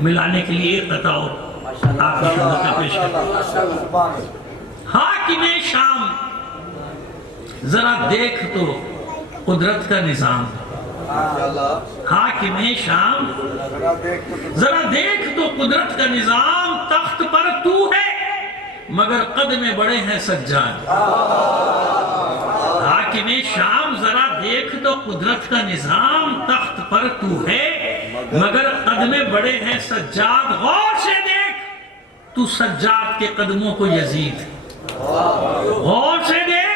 ملانے کے لیے ایک قطع اور آپ کی خدمت میں پیش کرتا ہوں۔ حاکم شام، ذرا دیکھ تو قدرت کا نظام۔ حاکم شام، ذرا دیکھ تو قدرت کا نظام، تخت پر تو ہے مگر قد میں بڑے ہیں سجاد۔ حاکم شام، ذرا دیکھ تو قدرت کا نظام، تخت پر تو ہے مگر قد میں بڑے ہیں سجاد۔ غور سے دیکھ تو سجاد کے قدموں کو یزید، غور سے دیکھ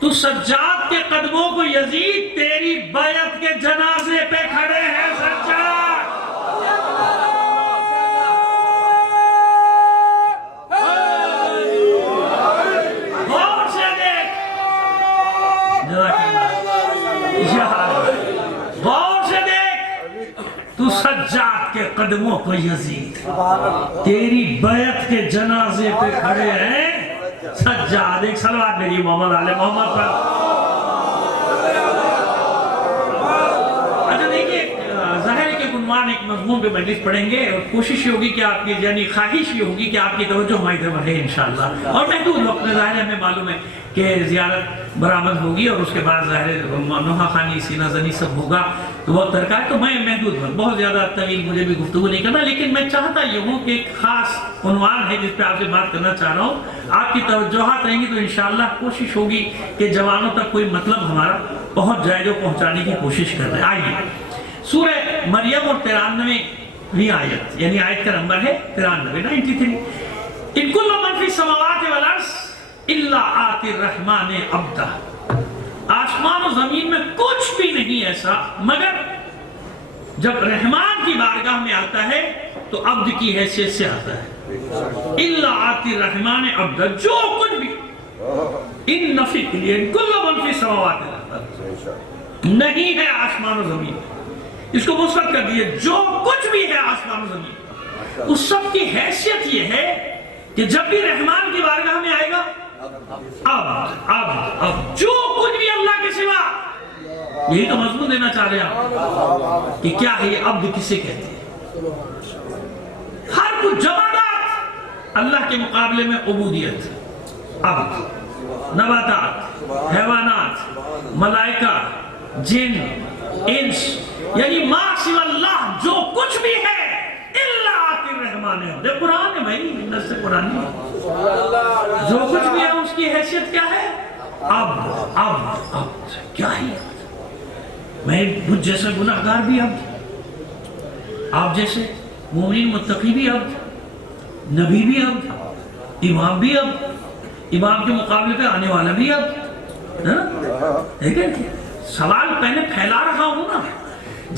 تو سجاد کے قدموں کو یزید، تیری بیعت کے جنازے پہ کھڑے ہیں سجاد۔ غور سے دیکھ، غور سے دیکھ تو سجاد کے قدموں کو یزید، تیری بیعت کے جنازے پہ کھڑے ہیں سجاد۔ ایک صلوات میری محمد آل محمد پر۔ اچھا دیکھیے، ظاہر ہے کہ عنوان ایک مضمون پہ مجلس پڑھیں گے اور کوشش یہ ہوگی کہ آپ کی، یعنی خواہش یہ ہوگی کہ آپ کی توجہ ہماری طرف رہے انشاءاللہ، اور محدود وقت میں ظاہر ہے ہمیں معلوم ہے کہ زیارت برآمد ہوگی اور اس کے بعد ظاہر نوحہ خوانی، سینہ زنی سب ہوگا تو وہ ترکہ ہے، تو میں محدود وقت، بہت زیادہ طویل مجھے بھی گفتگو نہیں کرنا، لیکن میں چاہتا یہ ہوں کہ ایک خاص عنوان ہے جس پہ آپ سے بات کرنا چاہ رہا ہوں۔ آپ کی توجہات رہیں گی تو انشاءاللہ کوشش ہوگی کہ جوانوں تک کوئی مطلب ہمارا پہنچ جائے جو پہنچانے کی کوشش کر رہے ہیں۔ آئیے سورہ مریم اور 93ویں آیت، یعنی آیت کا نمبر ہے 93 ان کل من فی السماوات والارض الا آتی الرحمن عبدا۔ آسمان و زمین میں کچھ بھی نہیں ایسا مگر جب رحمان کی بارگاہ میں آتا ہے تو عبد کی حیثیت سے آتا ہے۔ الا آتی الرحمن عبدا، جو کچھ بھی، ان نفی کے لیے ان کل من فی السماوات والارض نہیں ہے آسمان و زمین، اس کو مثبت کر دیئے، جو کچھ بھی ہے آسمان و زمین، اس سب کی حیثیت یہ ہے کہ جب بھی رحمان کی بارگاہ میں آئے گا اب جو کچھ بھی اللہ کے سوا، یہی تو مضمون دینا چاہ رہے ہیں آپ کہ کیا ہے یہ عبد کسے کہتے ہیں۔ ہر کچھ جمادات اللہ کے مقابلے میں عبودیت، عبد، نباتات، حیوانات، ملائکہ، جن، انس، یعنی ما سوا اللہ جو کچھ بھی ہے الا آتی الرحمن عبد۔ قرآن ہے بھائی، نص قرآنی ہے، جو کچھ بھی ہے اس کی حیثیت کیا ہے؟ عبد کیا ہے؟ میں مجھ جیسا گناہگار بھی عبد، آپ جیسے مومن متقی بھی عبد، نبی بھی عبد، امام بھی عبد، امام کے مقابلے پہ آنے والا بھی عبد، لیکن سوال پہلے پھیلا رہا ہوں نا،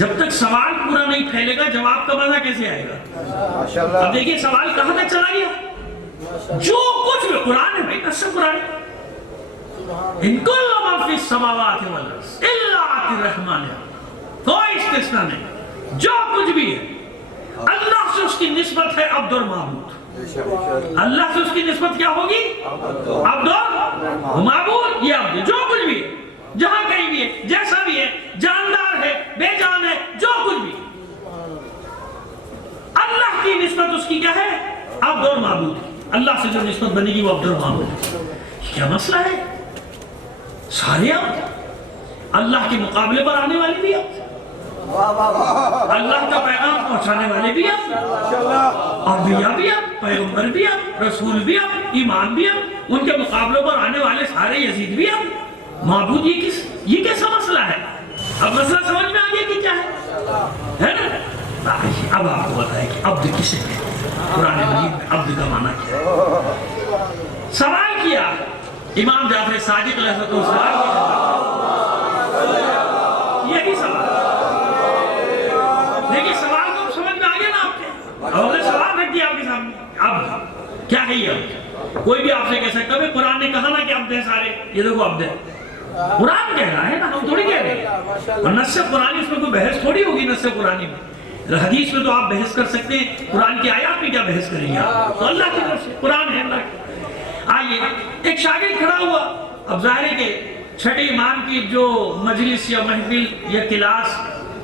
جب تک سوال پورا نہیں پھیلے گا جواب کا مزہ کیسے آئے گا؟ اب دیکھیے سوال کہاں تک چلا گیا؟ جو کچھ بھی، قرآن ہے بھائی، نص قرآن، ان کل من فی السماوات والارض الا آتی الرحمن، کوئی استثناء نہیں، جو کچھ بھی ہے اللہ سے اس کی نسبت ہے عبد اور معبود۔ اللہ سے اس کی نسبت کیا ہوگی؟ عبد اور معبود، یہ عبد جو کچھ بھی ہے، جہاں کہیں بھی ہے، جیسا بھی ہے، جاندار ہے، بے جان ہے، جو کچھ بھی، اللہ کی نسبت اس کی کیا ہے؟ عبد اور معبود۔ اللہ سے جو نسبت بنے گی وہ عبد اور معبود۔ کیا مسئلہ ہے؟ سارے عبد، اللہ کے مقابلے پر آنے والے بھی عبد، اللہ کا پیغام پہنچانے والے بھی عبد، انبیاء بھی عبد، پیغمبر بھی عبد، رسول بھی عبد، ایمان بھی عبد، ان کے مقابلوں پر آنے والے سارے یزید بھی عبد، معبود۔ یہ کیسا مسئلہ ہے؟ اب مسئلہ سمجھ میں آگیا کہ کیا ہے نا؟ اب آپ کو بتائیں کہ عبد کسے کہتے ہیں، قرآن مجید میں عبد کا معنی کیا ہے؟ سوال کیا امام جعفر صادق علیہ السلام، یہی سوال، لیکن سوال تو سمجھ میں آگیا نا آپ کے، اور نے سوال رکھ دیا آپ کے سامنے، عبد کیا ہے؟ یہ عبد کوئی بھی آپ سے کہہ سکتا ہے قرآن نے کہا نا کہ عبد ہیں سارے، یہ دیکھو عبد ہے، قرآن کہہ رہا ہے نا، ہم تھوڑی کہہ رہے ہیں، اور نص قرآنی اس میں کوئی بحث تھوڑی ہوگی، نص قرآنی میں، حدیث میں تو آپ بحث کر سکتے ہیں، قرآن کی آیات میں کیا بحث کریں گے آپ؟ تو اللہ کی طرف سے قرآن ہے اللہ کی۔ آئیے ایک شاگرد کھڑا ہوا، اب ظاہر ہے کہ چھٹے امام کی جو مجلس یا محفل یا کلاس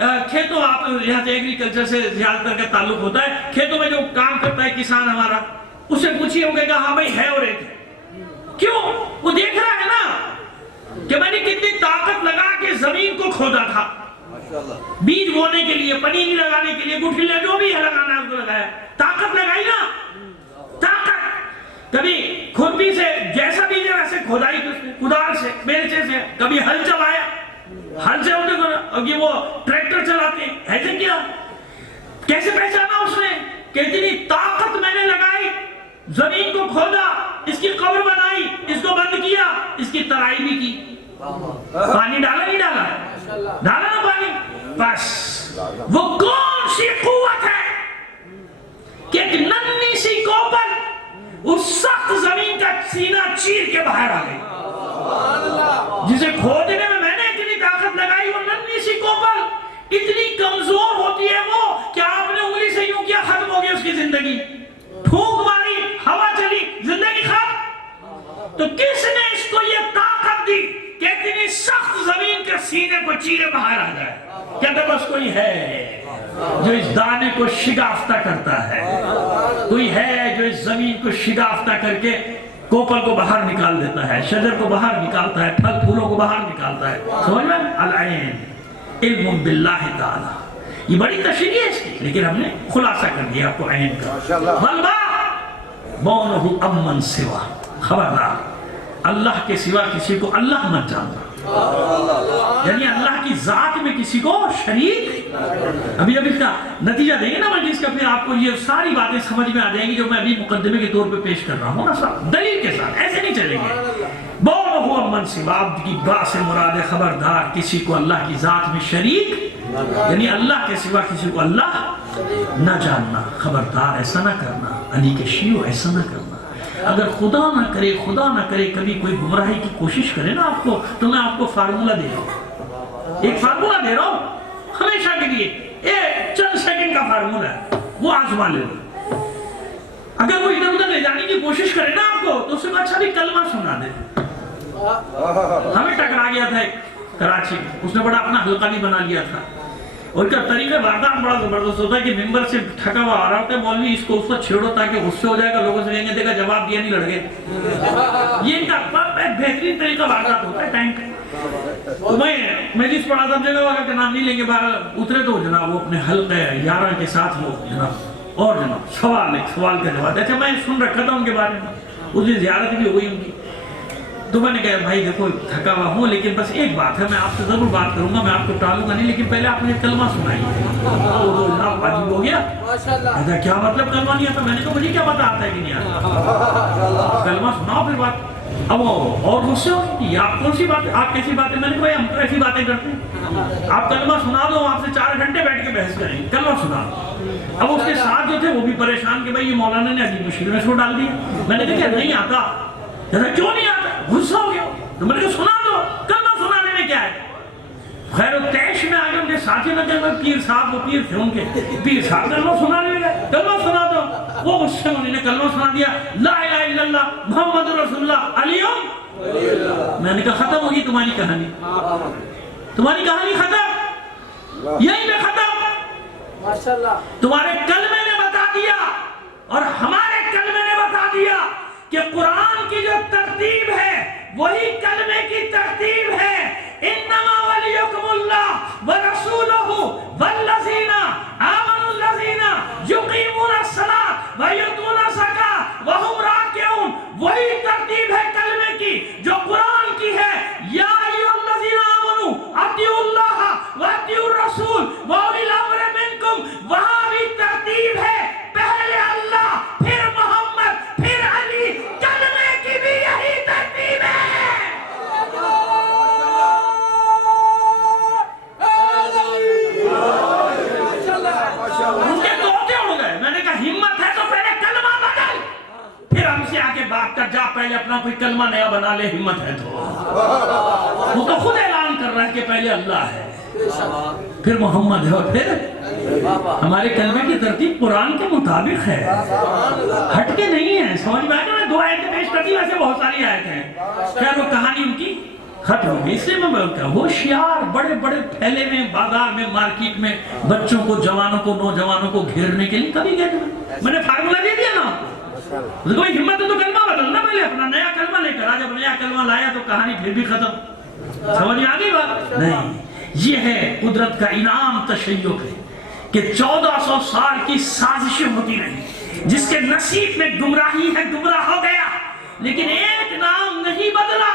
کھیتوں آپ یہاں سے ایگریکلچر سے زیادہ تر کا تعلق ہوتا ہے، کھیتوں میں جو کام کرتا ہے کسان ہمارا، اس سے پوچھیے ہوگا کہ ہاں بھائی ہے اور ایک ہے، کیوں؟ وہ دیکھ رہا ہے نا کہ میں نے کتنی طاقت لگا کے زمین کو کھودا تھا، بیج بونے کے لیے، پنیری لگانے کے لیے، گٹھلی جو بھی ہے لگانا ہے اس کو لگایا، طاقت لگائی نا، طاقت۔ کبھی کھرپی سے جیسا بھی ہے ویسے کھودائی کی اس نے، کدال سے، بیلچے سے، کبھی ہل چلایا، ہل سے ہوتے اب یہ وہ ٹریکٹر چلاتے ہیں، ایسے کیا؟ کیسے پہچانا اس نے کہ اتنی طاقت میں نے لگائی، زمین کو کھودا، اس کی قبر بنائی، اس کو بند کیا، اس کی ترائی بھی کی، پانی ڈالا نہیں ڈالا؟ ڈالا نا پانی؟ بس وہ کون سی قوت ہے کہ ایک ننھی سی کوپل اس سخت زمین کا سینہ چیر کے باہر آ گئی، جسے کھودنے میں نے اتنی طاقت لگائی، وہ ننھی سی کوپل اتنی کمزور ہوتی ہے وہ کہ آپ نے انگلی سے یوں کیا ختم ہو گئی اس کی زندگی، پھونک ماری، ہوا چلی، زندگی ختم۔ تو کس نے اس کو یہ طاقت دی کہ اتنی سخت زمین کے سینے کو چیرے باہر آ جائے؟ کہتے بس کوئی ہے جو اس دانے کو شگافتہ کرتا ہے، کوئی ہے جو اس زمین کو شگافتہ کر کے کوپل کو باہر نکال دیتا ہے، شجر کو باہر نکالتا ہے، پھل پھولوں کو باہر نکالتا ہے۔ سمجھ میں؟ العین علم باللہ تعالی، یہ بڑی تشریح ہے اس کی، لیکن ہم نے خلاصہ کر دیا آپ کو عین کا۔ واللہ مونہ امن سوا، خبردار اللہ کے سوا کسی کو اللہ مت جاننا، یعنی اللہ کی ذات میں کسی کو شریک۔ ابھی اس کا نتیجہ دیں گے نا مجلس کا، پھر آپ کو یہ ساری باتیں سمجھ میں آ جائیں گی جو میں ابھی مقدمے کے طور پہ پیش کر رہا ہوں نا، صاحب دلیل کے ساتھ، ایسے نہیں چلیں گے۔ بولو امن سوا، عبد کی با سے مراد ہے خبردار کسی کو اللہ کی ذات میں شریک، یعنی اللہ کے سوا کسی کو اللہ نہ جاننا، خبردار ایسا نہ کرنا، علی کے شیعو ایسا نہ کرنا۔ اگر خدا نہ کرے کبھی کوئی گمراہی کی کوشش کرے نا آپ کو، تو میں آپ کو فارمولہ دے رہا ہوں، ایک فارمولہ دے رہا ہوں ہمیشہ کے لیے، ایک چند سیکنڈ کا فارمولہ ہے، وہ آزما لے لو۔ اگر وہ ادھر ادھر لے جانے کی کوشش کرے نا آپ کو، تو اس سے اچھا بھی کلمہ سنا دے۔ ہمیں ٹکرا گیا تھا ایک کراچی، اس نے بڑا اپنا حلقہ نہیں بنا لیا تھا، اور کا طریقہ واردات بڑا زبردست ہوتا ہے کہ ممبر سے تھکا ہوا آ رہا ہوتا ہے، مولوی اس کو اس وقت چھیڑو تاکہ غصے ہو جائے گا، لوگوں سے کہیں گے دیکھا جواب دیا نہیں لڑ گئے۔ یہ ان کا بہترین طریقہ واردات ہوتا ہے ٹائم کا۔ تو میں جس پڑھا تھا جگہ والا کا نام نہیں لیں گے، باہر اترے تو جناب وہ اپنے حلقہ 11 کے ساتھ وہ جناب، اور جناب سوال کا جواب۔ اچھا میں سن رکھا تھا ان کے بارے میں، اس دن زیارت بھی ہوئی ان کی، تو میں نے کہا بھائی دیکھو تھکا ہوا ہوں، لیکن بس ایک بات ہے، میں آپ سے ضرور بات کروں گا، میں آپ کو ٹالوں گا نہیں، لیکن پہلے آپ مجھے کلمہ سنائیے۔ وہ جناب عجیب ہو گیا، کہتا کیا مطلب کلمہ نہیں آتا؟ میں نے کہا مجھے کیا پتا آتا ہے کہ نہیں آتا، کلمہ سناؤ پھر بات۔ اب وہ اور غصے ہو گئی، آپ کون سی بات، آپ کیسی باتیں؟ میں نے کہا بھائی ہم تو ایسی باتیں کرتے ہیں، آپ کلمہ سنا دو، آپ سے 4 گھنٹے بیٹھ کے بحث کریں، کلمہ سنا دو۔ اب اس کے ساتھ جو تھے وہ بھی پریشان کہ بھائی یہ مولانا نے عجیب مشکل میں سو ڈال دیا۔ میں نے کہا نہیں آتا، کیوں نہیں آتا؟ غصہ ہو گیا، تو میں نے کہا سنا دو، کلمہ سنانے میں کیا ہے؟ خیر و تیش میں آگے ان کے ساتھی نے کہا پیر صاحب، وہ پیر تھے ان کے، پیر صاحب کلمہ سنانے میں گئے، کلمہ سنا دو۔ وہ غصے میں انہوں نے کلمہ سنا دیا، لا الہ الا اللہ محمد رسول اللہ علی۔ میں نے کہا ختم ہوگی تمہاری کہانی، تمہاری کہانی ختم، یہی میں ختم۔ تمہارے کلمے نے بتا دیا اور ہمارے کلمے نے بتا دیا کہ قرآن کی جو ترتیب ہے وہی کلمے کی ترتیب ہے۔ انما ولیکم اللہ ورسولہ والذین آمنوا الذین یقیمون الصلاۃ ویؤتون الزکاۃ وہم راکعون، وہی ترتیب ہے کلمے کی جو قرآن کی ہے۔ یا ایھا الذین آمنوا اطیعوا اللہ واطیعوا الرسول واولی الامر منکم، وہاں بھی ترتیب ہے، پہلے اللہ پھر محمد پھر علی، کلمے کی بھی یہی ترتیب ہے۔ ان کے توتے اڑ گئے، میں نے کہا ہمت ہے تو پہلے کلمہ بدل، پھر ہم سے آگے بات کر، جا پہلے اپنا کوئی کلمہ نیا بنا لے، ہمت ہے تو۔ وہ تو خود اعلان کر رہا ہے کہ پہلے اللہ ہے پھر محمد ہے، اور پھر ہمارے کلمے کی ترتیب قرآن کے مطابق ہے، ہٹ کے نہیں ہے۔ سمجھ میں آئے کہ میں 2 آیتیں پیش کرتی، ویسے بہت ساری آیتیں ہیں، خیر وہ کہانی ان کی ختم ہو گئی. اس لیے میں بولتا ہوں وہ شعار بڑے بڑے پھیلے میں بازار میں مارکیٹ میں بچوں کو جوانوں کو نوجوانوں کو گھیرنے کے لیے کبھی گئے. میں نے فارمولا دے دیا نا آپ کو. کوئی ہمت ہے تو کلمہ بدلنا پہلے اپنا نیا کلمہ لے کر آ. جب نیا کلمہ لایا تو کہانی پھر بھی ختم. سمجھ میں آ گئی بات؟ نہیں. یہ ہے قدرت کا انعام تشیع ہے کہ 1400 سال کی سازشیں ہوتی رہی. جس کے نصیب میں گمراہی ہے گمراہ ہو گیا, لیکن ایک نام نہیں بدلا.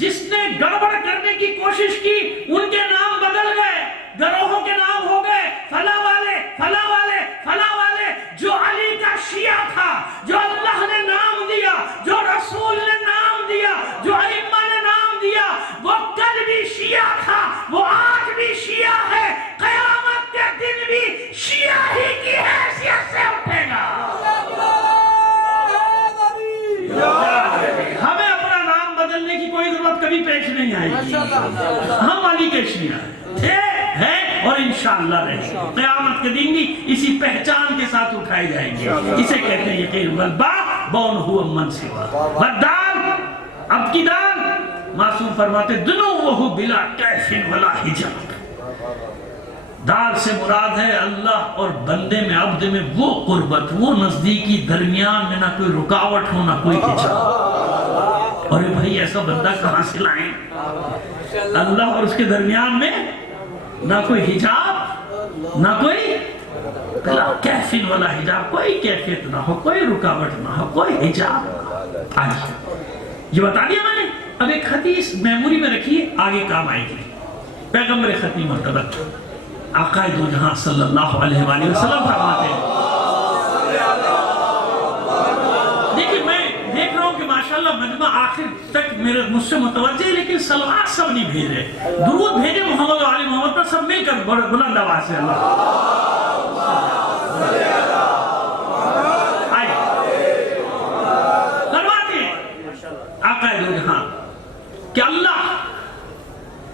جس نے گڑبڑ کرنے کی کوشش کی ان کے نام بدل گئے, گروہوں کے نام ہو گئے فلاں والے فلاں والے فلاں والے. جو علی کا شیعہ تھا, جو اللہ نے نام دیا, جو رسول نے نام دیا, جو ائمہ نے نام دیا, وہ کل بھی شیعہ تھا, وہ آج بھی شیعہ ہے, قیامت کے دن بھی شیعہ ہی کی حیثیت سے اٹھے گا. ہمیں اپنا نام بدلنے کی کوئی ضرورت کبھی پیش نہیں آئی. ہم علی کے شیعہ تھے, ہیں اور انشاءاللہ رہیں. قیامت کے دن بھی اسی پہچان کے ساتھ اٹھائے جائیں گے. اسے کہتے ہیں یقین والبا بون ہوا من سوا والدال. اب کی دال معصوم فرماتے دنو وہ بلا کیف ولا حجاب. دال سے مراد ہے اللہ اور بندے میں عبد میں وہ قربت, وہ نزدیکی, درمیان میں نہ کوئی رکاوٹ ہو نہ کوئی حجاب. اور بھائی ایسا بندہ کہاں سے لائیں؟ اللہ اور اس کے درمیان میں نہ کوئی حجاب نہ کوئی بلا کیف ولا حجاب, کوئی کیفیت نہ ہو, کوئی رکاوٹ نہ ہو, کوئی حجاب. آئیے یہ بتا دیا میں نے. اب ایک حدیث میموری میں رکھیے, آگے کام آئے گی. پیغمبر ختمی مرتبہ آقا دو جہاں صلی اللہ علیہ وآلہ وسلم فرماتے ہیں. دیکھیں میں دیکھ رہا ہوں کہ ماشاءاللہ مجمع آخر تک مجھ سے متوجہ ہے, لیکن صلوات سب نہیں بھیج رہے. درود بھیجے محمد و آل محمد پر سب مل کر بلند آواز سے. اللہ آئے فرماتے ہیں آقا دو جہاں کہ اللہ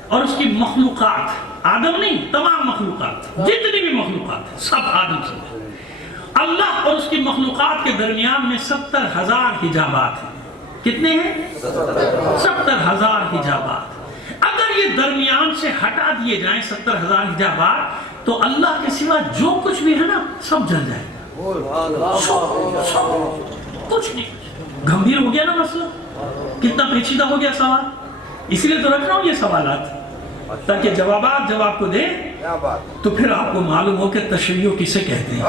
اور اس کی مخلوقات, آدم نہیں تمام مخلوقات, جتنی بھی مخلوقات سب آدم سے, اللہ اور اس کی مخلوقات کے درمیان میں 70,000 حجابات ہیں. کتنے ہیں؟ 70,000 حجابات. اگر یہ درمیان سے ہٹا دیے جائیں 70,000 حجابات تو اللہ کے سوا جو کچھ بھی ہے نا سب جل جائے گا. کچھ نہیں. گھمبیر ہو گیا نا مسئلہ, کتنا پیچیدہ ہو گیا سوال. اس لیے تو رکھ رہا ہوں یہ سوالات تاکہ جوابات جب آپ کو دیں تو پھر آپ کو معلوم ہو کہ تشیع کسے کہتے ہیں.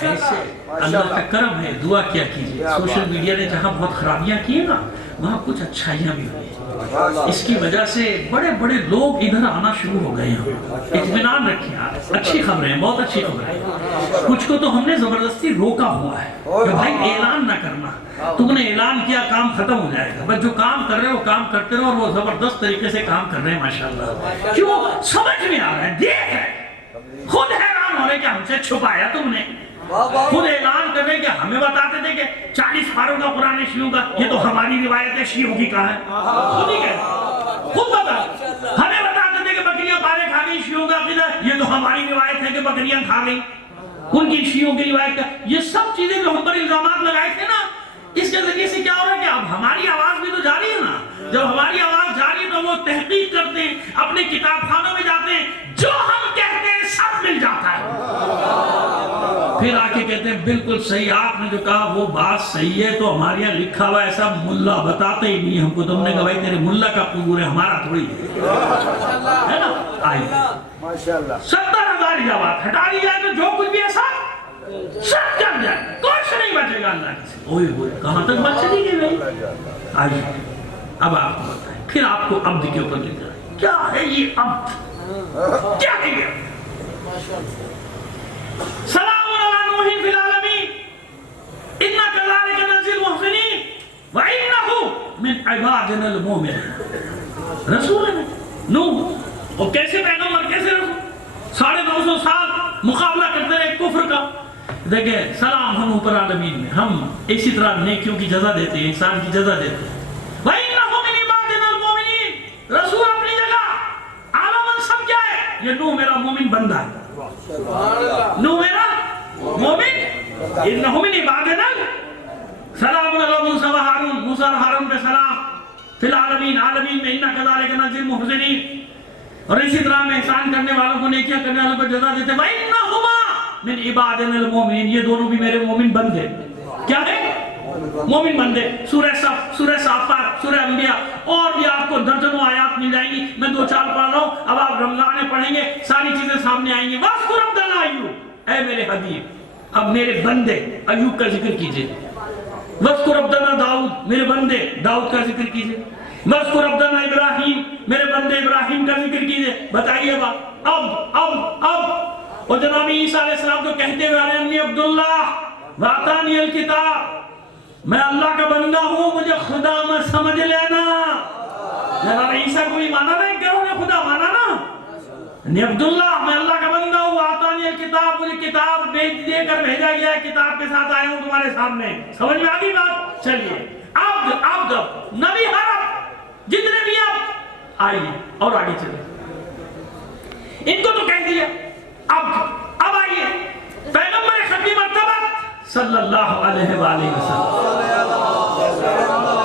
ایسے اللہ کا کرم ہے. دعا کیا کیجئے. سوشل میڈیا نے جہاں بہت خرابیاں کی ہیں نا وہاں کچھ اچھائیاں بھی ہوئی ہیں. اس کی وجہ سے بڑے بڑے لوگ ادھر آنا شروع ہو گئے ہیں. اطمینان رکھیں آپ, اچھی خبریں ہیں, بہت اچھی خبریں ہیں. کچھ کو تو ہم نے زبردستی روکا ہوا ہے کہ بھائی اعلان نہ کرنا, تم نے اعلان کیا کام ختم ہو جائے گا. بس جو کام کر رہے ہو کام کرتے رہو, اور وہ زبردست طریقے سے کام کر رہے ہیں ماشاءاللہ. کیوں؟ سمجھ میں آ رہا ہے, دیکھ ہے, خود حیران ہو رہے کہ ہم سے چھپایا تم نے. خود اعلان کر رہے کہ ہمیں بتاتے تھے کہ 40 پاروں کا قرآن ہے شیعوں کا, یہ تو ہماری روایت ہے, شیعوں کی کہاں ہے؟ خود ہی کہتے, خود بتا. ہمیں بتاتے تھے کہ بکریاں پارے کھا گئی, شیعوں کا عقیدہ, یہ تو ہماری روایت ہے کہ بکریاں کھا گئی, ان کی شیعوں کی روایت کا. یہ سب چیزیں جو ہم پر الزامات لگائے تھے نا, اس کے ذریعے سے کیا ہو رہا ہے کہ اب ہماری آواز بھی تو جاری ہے نا. جب ہماری آواز جاری ہے تو وہ تحقیق کرتے ہیں, اپنے کتاب خانوں میں جاتے ہیں, جو ہم کہتے ہیں سب مل جاتا ہے. پھر آ کے کہتے ہیں بالکل صحیح, آپ نے جو کہا وہ بات صحیح ہے, تو ہمارے یہاں لکھا ہوا ایسا ملا بتاتے ہی نہیں ہم کو. تم نے کہا بھائی تیرے ملا کا قبور ہے, ہمارا تھوڑی ہے نا. آئیے 70,000 حجابات ہٹا دی جائے تو جو کچھ بھی ایسا سب جل جائے, کچھ نہیں بچے گا اللہ کی. اوئے ہوئے کہاں تک بچ چلی گئی بھائی. آئیے اب آپ کو بتائیں, پھر آپ کو عبد کے اوپر لکھ رہا ہے کیا ہے یہ عبد, کیا کیا. سلام علی نوح فی العالمین انا کذالک نجزی المحسنین وانہ من عبادنا المؤمنین. رسول ہے نوح, اور کیسے پیغمبر کیسے رسول, 950 سال مقابلہ کرتے رہے کفر کا. دیکھیں سلام ہم اوپر عالمین میں, ہم اسی طرح نیکیوں کی جزا دیتے ہیں, انسان کی جزا دیتے ہیں. وَإِنَّهُ مِنْ عِبَادِنَا الْمُؤْمِنِينَ. رسول اپنی جگہ, عالم سب کیا ہے, یہ نوح میرا مومن بندہ ہے, نوح میرا مومن. إِنَّهُ مِنْ عِبَادِنَا. سلام علی موسیٰ و ہارون. کوثر حرم پہ سلام فی العالمین عالمین میں انا کذالک نجزی المحسنین، اور اسی طرح میں احسان کرنے والوں کو نیکیاں کرنے والوں کو جزا دیتے ہیں وَإِنَّهُمَا مِنْ عِبَادِنَا الْمُؤْمِنِينَ، یہ دونوں بھی میرے مومن بندے کیا ہے؟ مومن بندے۔ سورہ صف، سورہ صافات، سورہ انبیاء، اور بھی آپ کو درجنوں آیات مل جائیں گی، میں 2-4 پڑھ رہا ہوں، اب آپ رمضان میں پڑھیں گے ساری چیزیں سامنے آئیں گی۔ وَاذْكُرْ عَبْدَنَا أَيُّوبَ، اے میرے حبیب اب میرے بندے ایوب کا ذکر کیجئے۔ وَاذْكُرْ عَبْدَنَا داؤد، میرے بندے داؤد کا ذکر کیجئے۔ وَاذْكُرْ عَبْدَنَا ابراہیم، میرے بندے ابراہیم کا ذکر کیجئے۔ بتائیے بات اب اور جناب عیسیٰ علیہ السلام تو کہتے ہوئے آرہے انی عبداللہ وَآتَانِيَ الْكِتَابَ، میں اللہ کا بندہ ہوں، مجھے خدا مت سمجھ لینا۔ جناب عیسیٰ کو بھی مانا نا، کہ انہوں نے خدا مانا نا، انی عبداللہ، میں اللہ کا بندہ ہوں، آتانی الکتاب، مجھے کتاب دے کر بھیجا گیا ہے، کتاب کے ساتھ آیا ہوں تمہارے سامنے۔ سمجھ میں آگئی بات؟ چلیے عبد نبی حرف جتنے بھی آپ آئیے اور آگے چلیں، ان کو تو کہہ دیا عبد۔ اب آئیے پیغمبر ختم مرتبت صلی اللہ علیہ وآلہ وسلم،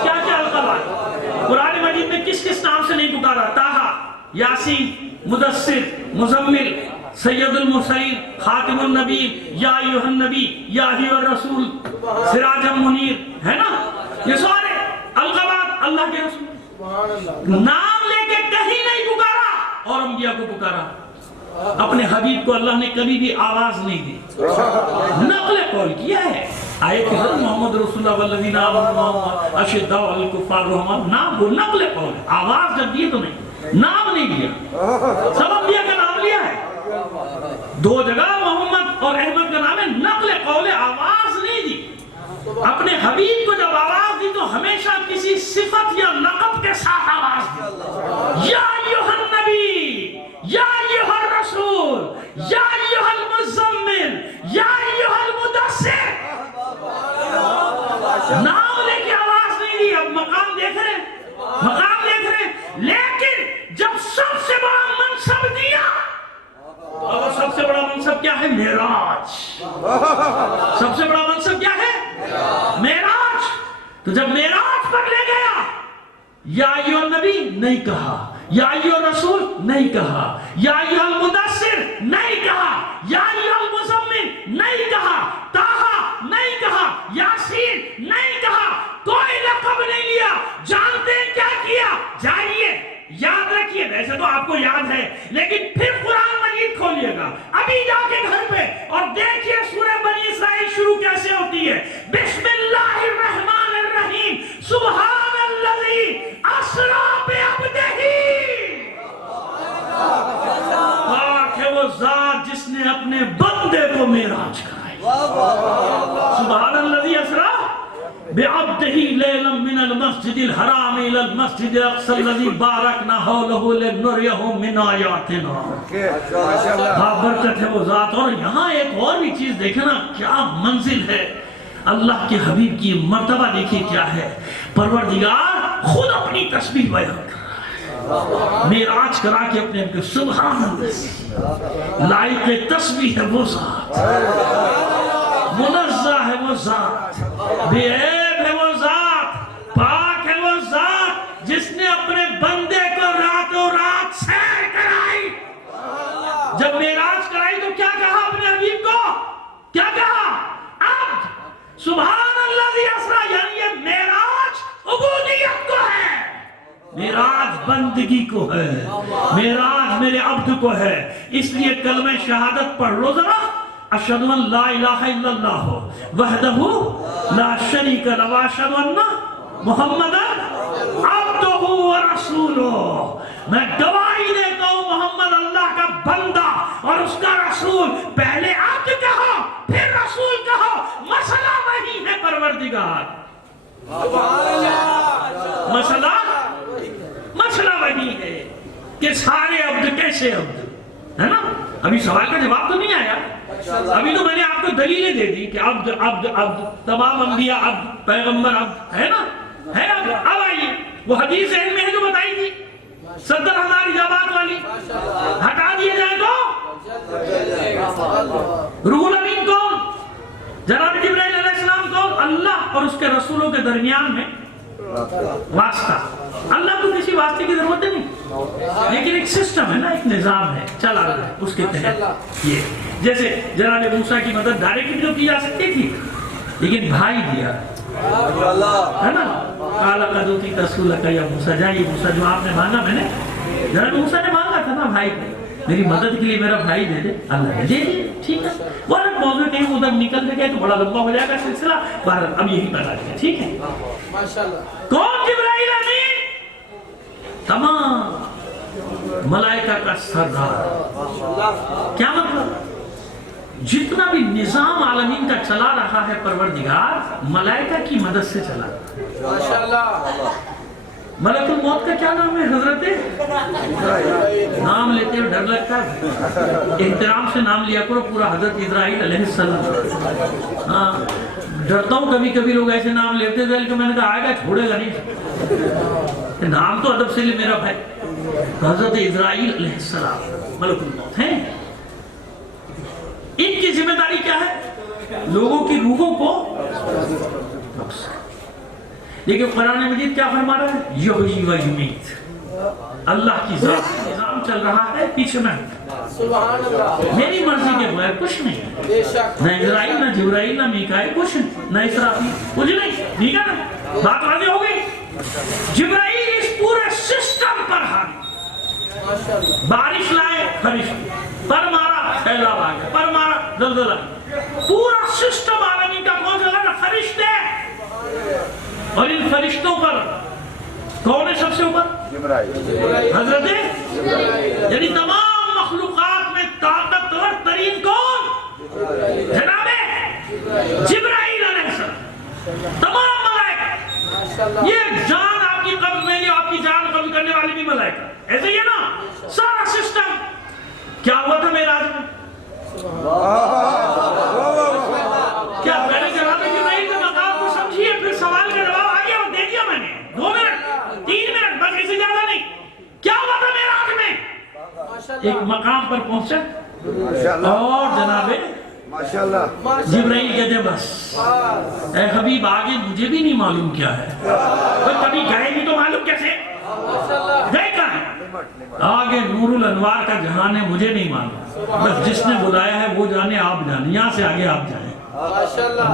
کیا کیا القابات قرآن مجید میں کس کس نام سے نہیں پکارا؟ طٰہٰ، یاسین، مدثر، مزمل، سید المرسلین، خاتم النبی، یا ایھا النبی، یا ایھا الرسول، سراج منیر، ہے نا؟ یہ سارے القابات اللہ کے رسول، نام لے کے کہیں نہیں پکارا اور انبیاء کو پکارا۔ اپنے حبیب کو اللہ نے کبھی بھی آواز نہیں دی، نقل قول کیا ہے۔ آیت کہ حضرت محمد رسول اللہ والذین آمنوا اشداء علی الکفار رحماء، نام وہ نقل قول ہے، آواز جب دی تو نہیں، نام نہیں دیا۔ سب انبیاء کا نام لیا ہے، 2 جگہ محمد اور احمد کا نام ہے، نقل قول، آواز نہیں دی۔ اپنے حبیب کو جب آواز دی تو ہمیشہ کسی صفت یا لقب کے ساتھ آواز دی، یا ایھا النبی، یا ایھا الرسول، یا ایھا المزمل، یا ایھا المدثر، نام لے کے آواز نہیں دی۔ اب مقام دیکھ رہے ہیں، لیکن جب سب سے بڑا منصب دیا، اور سب سے بڑا منصب کیا ہے؟ معراج۔ سب سے بڑا منصب کیا ہے؟ معراج۔ تو جب معراج پر لے گیا، یا ایھا النبی نہیں کہا، یا ایھا الرسول نہیں کہا، یا ایھا المدثر نہیں کہا، یا ایھا المزمل نہیں کہا، طٰہٰ نہیں کہا، یاسین نہیں کہا، کوئی لقب نہیں لیا۔ جانتے ہیں کیا کیا؟ جائیے یاد رکھیے، ویسے تو آپ کو یاد ہے، لیکن پھر قرآن مجید کھولیے گا ابھی جا کے گھر پہ اور دیکھیے سورہ بنی اسرائیل شروع کیسے ہوتی ہے۔ بسم اللہ الرحمن الرحیم، سبحان الذی اسریٰ بعبدہ، پاک ہے وہ ذات جس نے اپنے بندے کو معراج کرائی۔ سبحان الذی اسریٰ بعبدہ لیلا من المسجد الحرام الى المسجد الاقصى الذي باركنا حوله لنريه من آیاتنا۔ برکت ہے وہ ذات۔ اور یہاں ایک اور بھی چیز دیکھنا، کیا منزل ہے اللہ کے حبیب کی، مرتبہ دیکھیے کیا ہے۔ پروردگار خود اپنی تسبیح بیان کر رہا ہے، معراج کرا کے اپنے آپ کے سبحان اللہ، لائق تسبیح ہے وہ ذات، منزہ ہے وہ ذات، بے عیب ہے وہ ذات، پاک ہے وہ ذات جس نے اپنے بندے کو راتوں رات سیر کرائی۔ جب معراج کرائی تو کیا کہا اپنے حبیب کو؟ کیا کہا؟ عبد، سبحان الذی اسریٰ، یعنی یہ معراج عبودیت کو ہے، معراج بندگی کو ہے، معراج میرے عبد کو ہے۔ اس لیے کلمہ شہادت پڑھ لو ذرا، اشہد ان لا الہ الا اللہ وحدہ لا شریک لہ واشہد ان محمدا عبدہ ورسولہ، میں گواہی دیتا ہوں محمد اللہ کا بندہ اور اس کا رسول۔ پہلے عبد کہو پھر رسول کہو، مسئلہ وہی ہے پروردگار، مسئلہ وہی ہے کہ سارے عبد کیسے عبد ہے نا۔ ابھی سوال کا جواب تو نہیں آیا، ابھی تو میں نے آپ کو دلیلیں دے دی کہ عبد عبد عبد، تمام انبیاء عبد، پیغمبر عبد ہے نا، ہے عبد۔ اب آئیے وہ حدیث ذہن میں ہے جو بتائی تھی 70,000 اجابات والی، ہٹا دیے جائے تو روح الامین کون؟ جناب جبرائیل علیہ السلام کون؟ اللہ اور اس کے رسولوں کے درمیان میں واسطہ. اللہ کو کسی واسطے کی ضرورت نہیں, لیکن ایک سسٹم ہے نا, ایک نظام ہے چلا رہا ہے, اس کے تحت یہ. جیسے جناب موسیٰ کی مدد ڈائریکٹلی تو کی جا سکتی تھی, لیکن بھائی دیا ہے نا. قَالَ قَدْ أُوتِيتَ سُؤْلَكَ يَا موسیٰ, جائیے موسیٰ جو آپ نے مانگا, میں نے جناب موسیٰ نے مانگا تھا نا بھائی کو, میری مدد کے لیے میرا بھائی دے دے, اللہ نے دے دیا. ٹھیک ہے, وہ الگ موضوع کہیں ادھر نکل گئے تو بڑا لمبا ہو جائے گا سلسلہ, بہرحال اب یہی بتا دیا. ٹھیک ہے, کون جبرائیل امین؟ تمام ملائکہ کا سردار. کیا مطلب؟ جتنا بھی نظام عالمین کا چلا رہا ہے پروردگار ملائکہ کی مدد سے چلا. ملک الموت کا کیا نام ہے حضرت؟ نام لیتے ہوئے ڈر لگتا ہے, احترام سے نام لیا کرو پورا, حضرت اسرائیل علیہ السلام. ہاں ڈرتا ہوں کبھی کبھی لوگ ایسے نام لیتے تھے, کہ میں نے کہا آئے گا چھوڑے گا نہیں, نام تو ادب سے لے میرا بھائی. حضرت اسرائیل علیہ السلام ملک الموت ہیں. ان کی ذمہ داری کیا ہے؟ لوگوں کی روحوں کو. لیکن قرآن مجید کیا فرما رہا ہے؟ یحیی و یمیت. اللہ کی ذات کا نظام چل رہا ہے پیچھے میں, میری مرضی کے بغیر کچھ نہیں. نہ اسرائیل, نہ جبرائیل, نہ میکائیل, کچھ نہیں, نہ اسرافیل, کچھ نہیں. ٹھیک ہے نا, بات واضح ہو گئی. جبرائیل اس پورے سسٹم پر حاضر. بارش لائے فرشتے, پر مارا سیلاب آ گیا, پر مارا زلزلہ. پورا سسٹم عالمی کا کون چلا رہا؟ فرشتے. اور ان فرشتوں پر کون ہے سب سے اوپر؟ حضرت یعنی تمام مخلوقات میں طاقتور ترین کون؟ جناب جبرائیل علیہ السلام. تمام ملائکہ, یہ جان آپ کی قبض میں, یہ آپ کی جان قبض کرنے والی بھی ملائکہ. ایسے ہی ہے نا سارا سسٹم. کیا ہوا تھا معراج میں؟ کیا پہلے جناب جبرائیل کے مقام کو سمجھیے, پھر سوال کا جواب آ گیا اور دے دیا میں نے. 2 منٹ 3 منٹ بس, اسے زیادہ نہیں. کیا ہوا تھا معراج میں؟ ایک مقام پر پہنچا اور جناب جبرائیل کہتے ہیں بس اے حبیب آگے مجھے بھی نہیں معلوم کیا ہے. کبھی گئے نہیں تو معلوم کیسے گئے کہاں ہے؟ آگے نور الانوار کا جہان ہے, مجھے نہیں معلوم, بس جس نے بلایا ہے وہ جانے, آپ جانے, یہاں سے آگے آپ جائیں.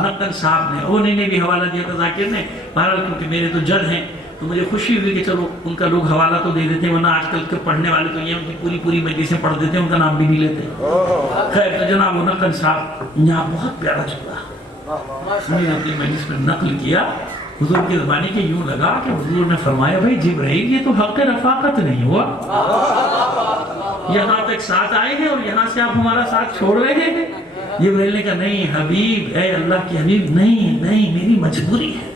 نقل صاحب نے وہ نہیں بھی حوالہ دیا تھا ذاکر نے. بہرحال کیونکہ میرے تو جد ہیں تو مجھے خوشی ہوئی کہ چلو ان کا لوگ حوالہ تو دے دیتے ہیں, ورنہ آج کل کے پڑھنے والے تو یہ ان کی پوری مجلسیں پڑھ دیتے ہیں, ان کا نام بھی نہیں لیتے. خیر تو جناب وہ نقل صاحب یہاں بہت پیارا چلا, انہوں نے اپنی مجلس میں نقل کیا حضور کی زبانی کے یوں لگا کہ حضور نے فرمایا بھائی جبرائیل یہ تو حق رفاقت نہیں ہوا, یہاں تک ساتھ آئے ہیں اور یہاں سے آپ ہمارا ساتھ چھوڑ رہے ہیں. جبرائیل نے کہا نہیں حبیب, اے اللہ کی حبیب, نہیں میری مجبوری ہے,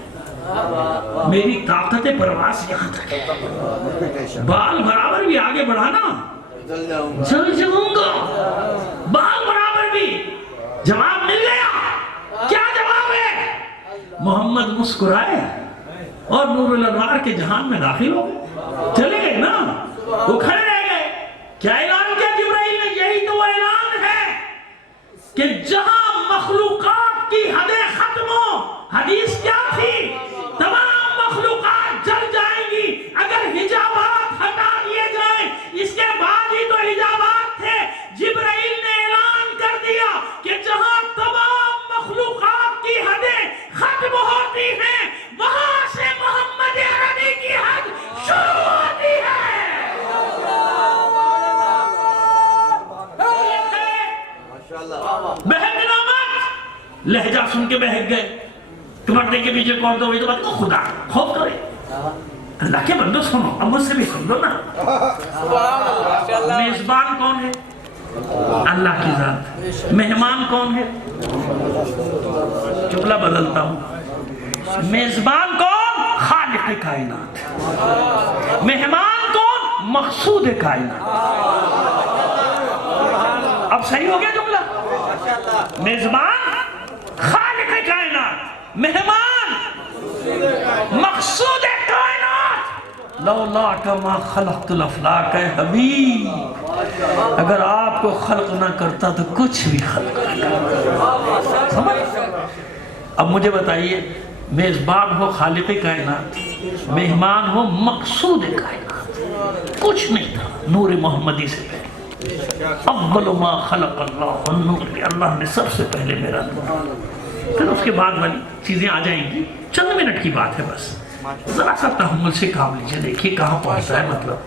میری طاقت پرواز یہاں تک ہے. بال برابر بھی آگے بڑھانا چل جاؤں گا, بال برابر بھی. جواب مل گیا. کیا جواب ہے؟ محمد مسکرائے اور نور الانوار کے جہان میں داخل ہو گئے, چلے گئے نا, وہ کھڑے رہ گئے. کیا اعلان کیا جبرائیل نے؟ یہی تو وہ اعلان ہے کہ جہاں مخلوقات کی حدیں ختم ہو. حدیث کیا تھی؟ تمام مخلوقات جل جائیں گی اگر حجابات ہٹا دیے جائیں. اس کے بعد ہی تو حجابات تھے. جبرائیل نے اعلان کر دیا کہ جہاں تمام مخلوقات کی حدیں ختم ہوتی ہیں وہاں سے محمد عربی کی حد شروع ہوتی ہے. بہک نامت لہجہ سن کے بہک گئے. کمرنے کے پیچھے کون تو بات کو خدا خوف کرے. اللہ کے بندو سنو, اب مجھ سے بھی سن دو نا. میزبان کون ہے؟ اللہ کی ذات. مہمان کون ہے؟ جملہ بدلتا ہوں. میزبان کون؟ خالق کائنات. مہمان کون؟ مقصود کائنات. اب صحیح ہو گیا جملہ. میزبان خالق کائنات, مہمان مقصود کائنات. لولا کما خلقت الافلاک. اے حبیب اگر آپ کو خلق نہ کرتا تو کچھ بھی خلق نہ کرتا. اب مجھے بتائیے, میزبان ہو خالق کائنات, مہمان ہو مقصود کائنات، کچھ نہیں تھا نور محمدی سے پہلے، اول ما خلق اللہ النور، اللہ نے سب سے پہلے میرا نور، پھر اس کے بعد والی چیزیں آ جائیں گی، چند منٹ کی بات ہے بس، ذرا سا تحمل سے کام لیجیے، دیکھیے کہاں پہنچتا ہے مطلب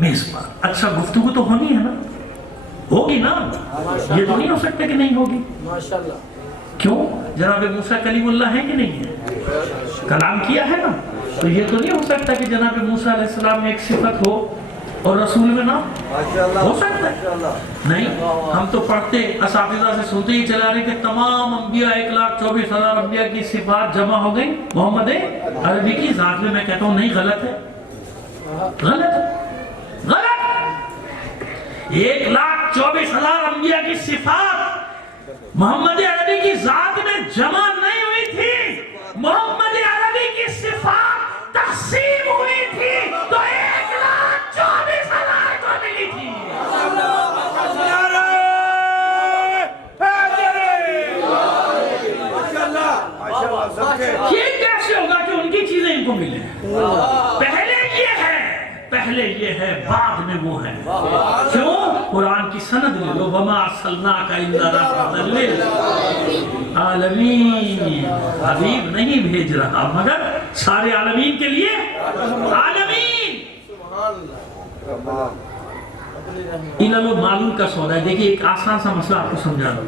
میزبان۔ اچھا گفتگو تو ہونی ہے نا، ہوگی نا، یہ تو نہیں ہو سکتا کہ نہیں ہوگی، کیوں؟ جناب موسیٰ کلیم اللہ ہے کہ نہیں ہے؟ کلام کیا ہے نا، تو یہ تو نہیں ہو سکتا کہ جناب موسیٰ علیہ السلام میں ایک صفت ہو اور رسول میں نہ ہو سکتا ہے؟ نہیں، ہم تو پڑھتے اساتذہ سے سنتے ہی چلا رہے کہ تمام انبیاء 1,24,000 انبیاء کی صفات جمع ہو گئی محمد عربی کی ذات میں کہتا ہوں نہیں، غلط ہے، غلط ہے، غلط۔ 1,24,000 انبیاء کی صفات محمد عربی کی ذات میں جمع نہیں ہوئی تھی، محمد عربی کی صفات تقسیم ہوئی تھی تو 1,24,000 کو ملی تھی۔ یہ کیسے ہوگا کہ ان کی چیزیں ان کو ملیں؟ پہلے یہ ہے بعد میں وہ ہے، کیوں؟ قرآن کی سند لے لو، وَمَا أَرْسَلْنَاكَ إِلَّا رَحْمَةً لِلْعَالَمِينَ، حبیب نہیں بھیج رہا مگر سارے عالمین کے لیے، عالمین۔ علل و معلول کا سودا ہے، دیکھیں ایک آسان سا مسئلہ آپ کو سمجھا دوں،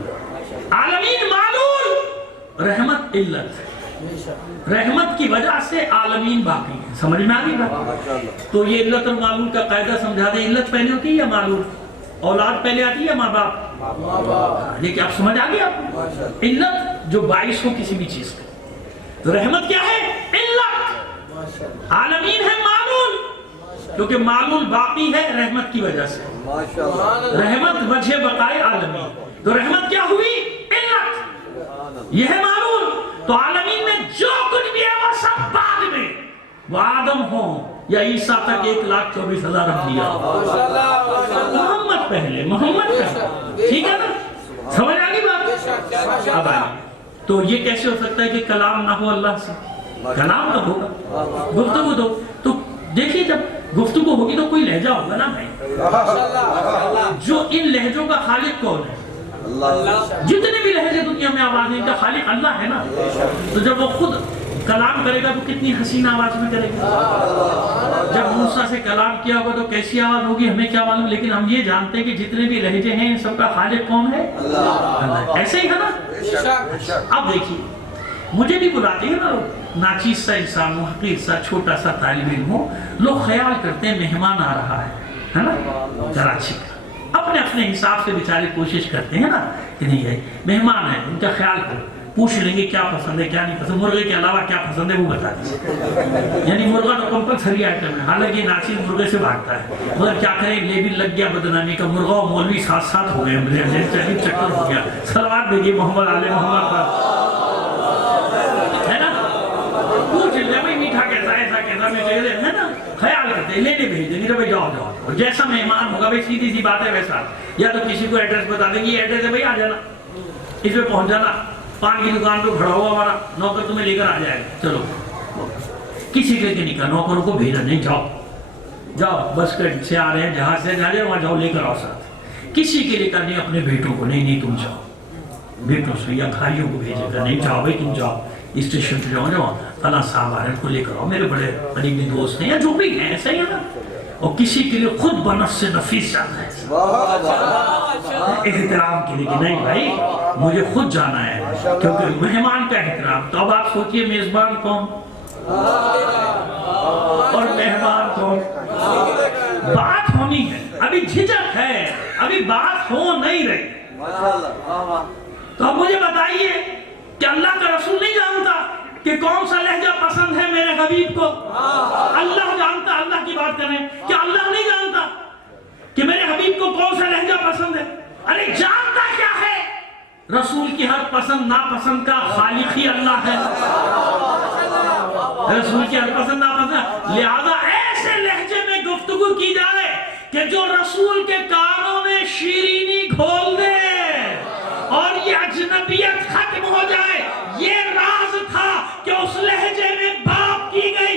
عالمین معلول، رحمت علت، رحمت کی وجہ سے عالمین باقی ہیں، سمجھ میں آگئی بات؟ تو یہ علت اور معلول کا قاعدہ سمجھا دیں، علت پہلے ہوتی ہے یا معلول؟ اولاد پہلے آتی ہے یا ماں باپ؟ یہ کہ آپ سمجھ آگئی آپ کو؟ علت جو باعث ہو کسی بھی چیز کا، تو رحمت کیا ہے؟ علت، عالمین ہے معلول، کیونکہ معلول باقی ہے رحمت کی وجہ سے، رحمت وجہ بقائے عالمین، تو رحمت کیا ہوئی؟ علت، یہ ہے معلول۔ تو عالمین میں جو کچھ بھی ہے وہ سب بعد میں، وہ آدم ہوں یا عیسیٰ تک 1,24,000 انبیاء، محمد پہلے، محمد پہلے، ٹھیک ہے نا؟ سمجھ آگئی بات؟ اب آئیے، تو یہ کیسے ہو سکتا ہے کہ کلام نہ ہو اللہ سے؟ کلام تو ہوگا، گفتگو تو دیکھیے جب گفتگو ہوگی تو کوئی لہجہ ہوگا نا بھائی، جو ان لہجوں کا خالق کون ہے؟ جتنے بھی لہجے دنیا میں آواز ہیں ان کا خالق اللہ ہے نا، تو جب وہ خود کلام کرے گا تو کتنی حسین آواز میں کرے گا، جب موسیٰ سے کلام کیا ہوگا تو کیسی آواز ہوگی ہمیں کیا معلوم، لیکن ہم یہ جانتے ہیں کہ جتنے بھی لہجے ہیں سب کا خالق کون ہے؟ اللہ، ایسے ہی ہے نا؟ اب دیکھیے مجھے بھی بلاتے ہیں نا لوگ، ناچیز سا انسان ہو، حقیر سا چھوٹا سا طالب علم ہو، لوگ خیال کرتے ہیں مہمان آ رہا ہے نا کراچی کا، اپنے اپنے حساب سے بیچارے کوشش کرتے ہیں نا کہ نہیں ہے مہمان ہے، ان کا خیال کرو، پوچھ لیں گے کیا پسند ہے کیا نہیں پسند، مرغے کے علاوہ کیا پسند ہے وہ بتا دیجیے، یعنی مرغہ تو کمپلسری آئٹم ہے، حالانکہ ناچیز مرغے سے بھاگتا ہے، مگر کیا کریں لیبل لگ گیا بدنامی کا، مرغہ اور مولوی ساتھ ساتھ ہو گئے، چلیے چکر ہو گیا، صلوات بھیجیے محمد آل محمد پر، ہے نا؟ پوچھ لیں بھائی میٹھا کیسا ایسا کیسا میٹھے ہے نا، خیال کرتے ہیں، لینے بھیج دیں گے بھائی جاؤ جاؤ، اور جیسا مہمان ہوگا بھائی سیدھی سی بات ہے ویسا، یا تو کسی کو ایڈریس بتا دیں گے یہ ایڈریس ہے بھائی آ جانا، اس پہ پہنچ جانا، پان کی دکان پہ کھڑا ہوا ہمارا نوکر تمہیں لے کر آ جائے گا، چلو کسی کے نہیں کہا نوکروں کو بھیجا نہیں، جاؤ جاؤ بس سے آ رہے ہیں جہاز سے جا رہے ہیں وہاں جاؤ لے کر آؤ ساتھ، کسی کے لے کر نہیں اپنے بیٹوں کو نہیں تم جاؤ، بیٹوں سے یا بھائیوں کو بھیجے گا نہیں جاؤ بھائی تم جاؤ اسٹیشن پہ جاؤ فلاں صاحب آ رہے ہیں کو لے کر آؤ، میرے بڑے قریبی دوست ہیں یا جو بھی ہیں ایسا ہی ہے نا، اور کسی کے لیے خود بنفس نفیس جانا ہے احترام کے لیے کہ نہیں بھائی مجھے خود جانا ہے کیونکہ مہمان کا احترام، تو اب آپ سوچئے میزبان کون اور مہمان کون، بات ہونی ہے، ابھی جھجک ہے، ابھی بات ہو نہیں رہی، تو اب مجھے بتائیے کہ اللہ کا رسول نہیں جانتا کہ کون سا لہجہ پسند ہے میرے حبیب کو؟ اللہ جانتا، اللہ کی بات کریں کہ اللہ نہیں جانتا کہ میرے حبیب کو کون سا لہجہ پسند ہے؟ ارے جانتا کیا ہے؟ رسول کی ہر پسند ناپسند کا خالق ہی اللہ ہے، رسول کی ہر پسند ناپسند، لہذا ایسے لہجے میں گفتگو کی جائے کہ جو رسول کے کانوں میں شیرینی گھول دے اور یہ اجنبیت ختم ہو جائے، یہ راز تھا کہ اس لہجے میں بات کی گئی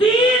3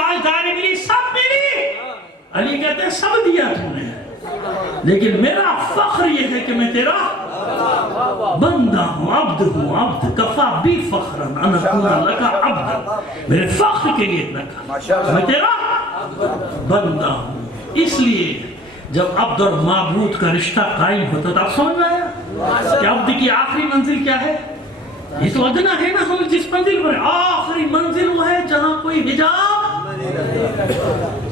تاجداری ملی، سب ملی۔ علی کہتے ہیں سب دیا تو نے، لیکن میرا فخر یہ ہے کہ میں تیرا بندہ ہوں، عبد ہوں، عبد کفا بی فخرن ان اکون لکا عبد، میرے فخر کے لیے اتنا کہا میں تیرا بندہ ہوں۔ اس لیے جب عبد اور معبود کا رشتہ قائم ہوتا تو آپ سمجھ میں آیا کہ عبد کی آخری منزل کیا ہے؟ یہ تو ادنا ہے نا، ہم جس منزل پر آخری منزل وہ ہے جہاں کوئی حجاب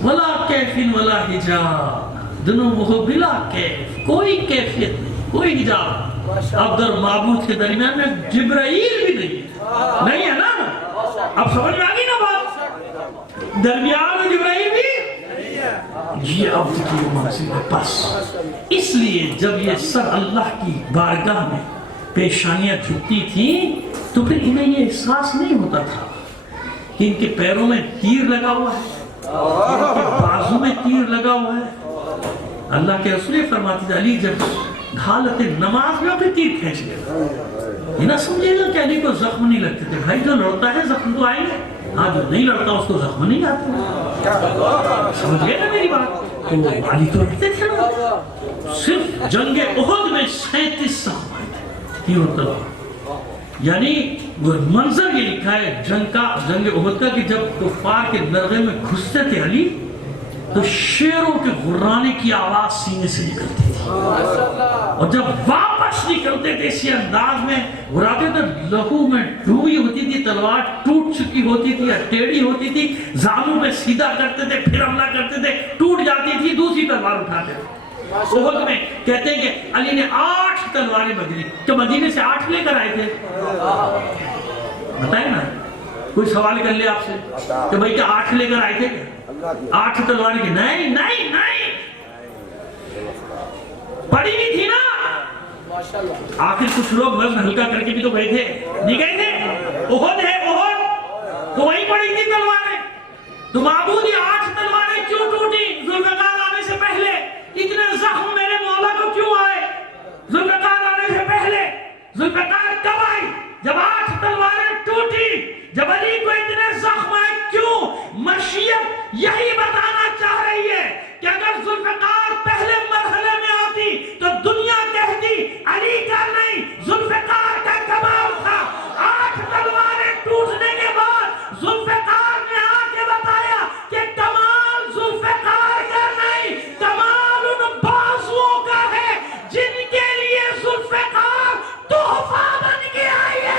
ولا کیف ولا حجاب، جنوبہ بلا کیف، کوئی کیفیت نہیں، کوئی حجاب عبد اور معبود کے درمیان میں جبرائیل بھی نہیں ہے نا۔ اب سمجھ میں آگئی نا بات، درمیان میں جبرائیل بھی یہ عبد کی منزل ہے بس۔ اس لیے جب یہ سر اللہ کی بارگاہ میں پیشانیاں جھکتی تھیں تو پھر انہیں یہ احساس نہیں ہوتا تھا کہ ان کے پیروں میں تیر لگا ہوا ہے، ان کے بازو میں تیر لگا ہوا ہے۔ اللہ کے رسول فرماتے تھے علی جب حالت نماز میں پھر تیر کھینچ لیا، یہ نہ سمجھے گا کہ علی کو زخم نہیں لگتے تھے، بھائی جو لڑتا ہے زخم تو آئیں گے، ہاں جو نہیں لڑتا اس کو زخم نہیں آتے، سمجھ گئے نا میری بات؟ تو علی تو لڑتے تھے نا، صرف جنگ احد میں 37 زخم آئے تھے تیر و تلوار۔ یعنی وہ منظر یہ لکھا ہے جنگ احد کا کہ جب کفار کے درگاہ میں گھستے تھے علی تو شیروں کے غرانے کی آواز سینے سے نکلتی تھی، اور جب واپس نکلتے تھے اسی انداز میں غراتے تو لہو میں ڈوبی ہوتی تھی، تلوار ٹوٹ چکی ہوتی تھی یا ٹیڑھی ہوتی تھی، زانوں پہ سیدھا کرتے تھے، پھر حملہ کرتے تھے، ٹوٹ جاتی تھی، دوسری تلوار اٹھاتے تھے۔ احد میں کہتے ہیں کہ علی نے 8 تلواریں بدلی، تو مدینے سے 8 لے کر آئے تھے، بتائیں نا، کوئی سوال کر لے آپ سے کہ بھائی کیا 8 لے کر آئے تھے کیا؟ 8 تلواریں کی نہیں نہیں نہیں پڑی نہیں تھی نا، آخر کچھ لوگ وزن ہلکا کر کے بھی تو گئے تھے، نہیں گئے تھے؟ احد ہے احد تو وہیں پڑی تھی تلواریں، تو معبود یہ 8 تلواریں کیوں ٹوٹی ذوالفقار آنے سے پہلے؟ اتنے زخم میرے مولا کو کیوں آئے ذوالفقار آنے سے پہلے؟ ذوالفقار کب آئی؟ جب 8 تلواریں ٹوٹی، جب علی کو اتنے زخم آئے کیوں؟ مشیت یہی بتانا چاہ رہی ہے کہ اگر ذوالفقار پہلے مرحلے میں آتی تو دنیا کہتی علی کا نہیں ذوالفقار کا کمال تھا۔ 8 تلواریں ٹوٹنے کے بعد ذوالفقار نے آ کے بتایا کہ کمال ذوالفقار کا نہیں، کمال ان بازوؤں کا ہے جن کے لیے ذوالفقار تحفہ بن کے آئی ہے۔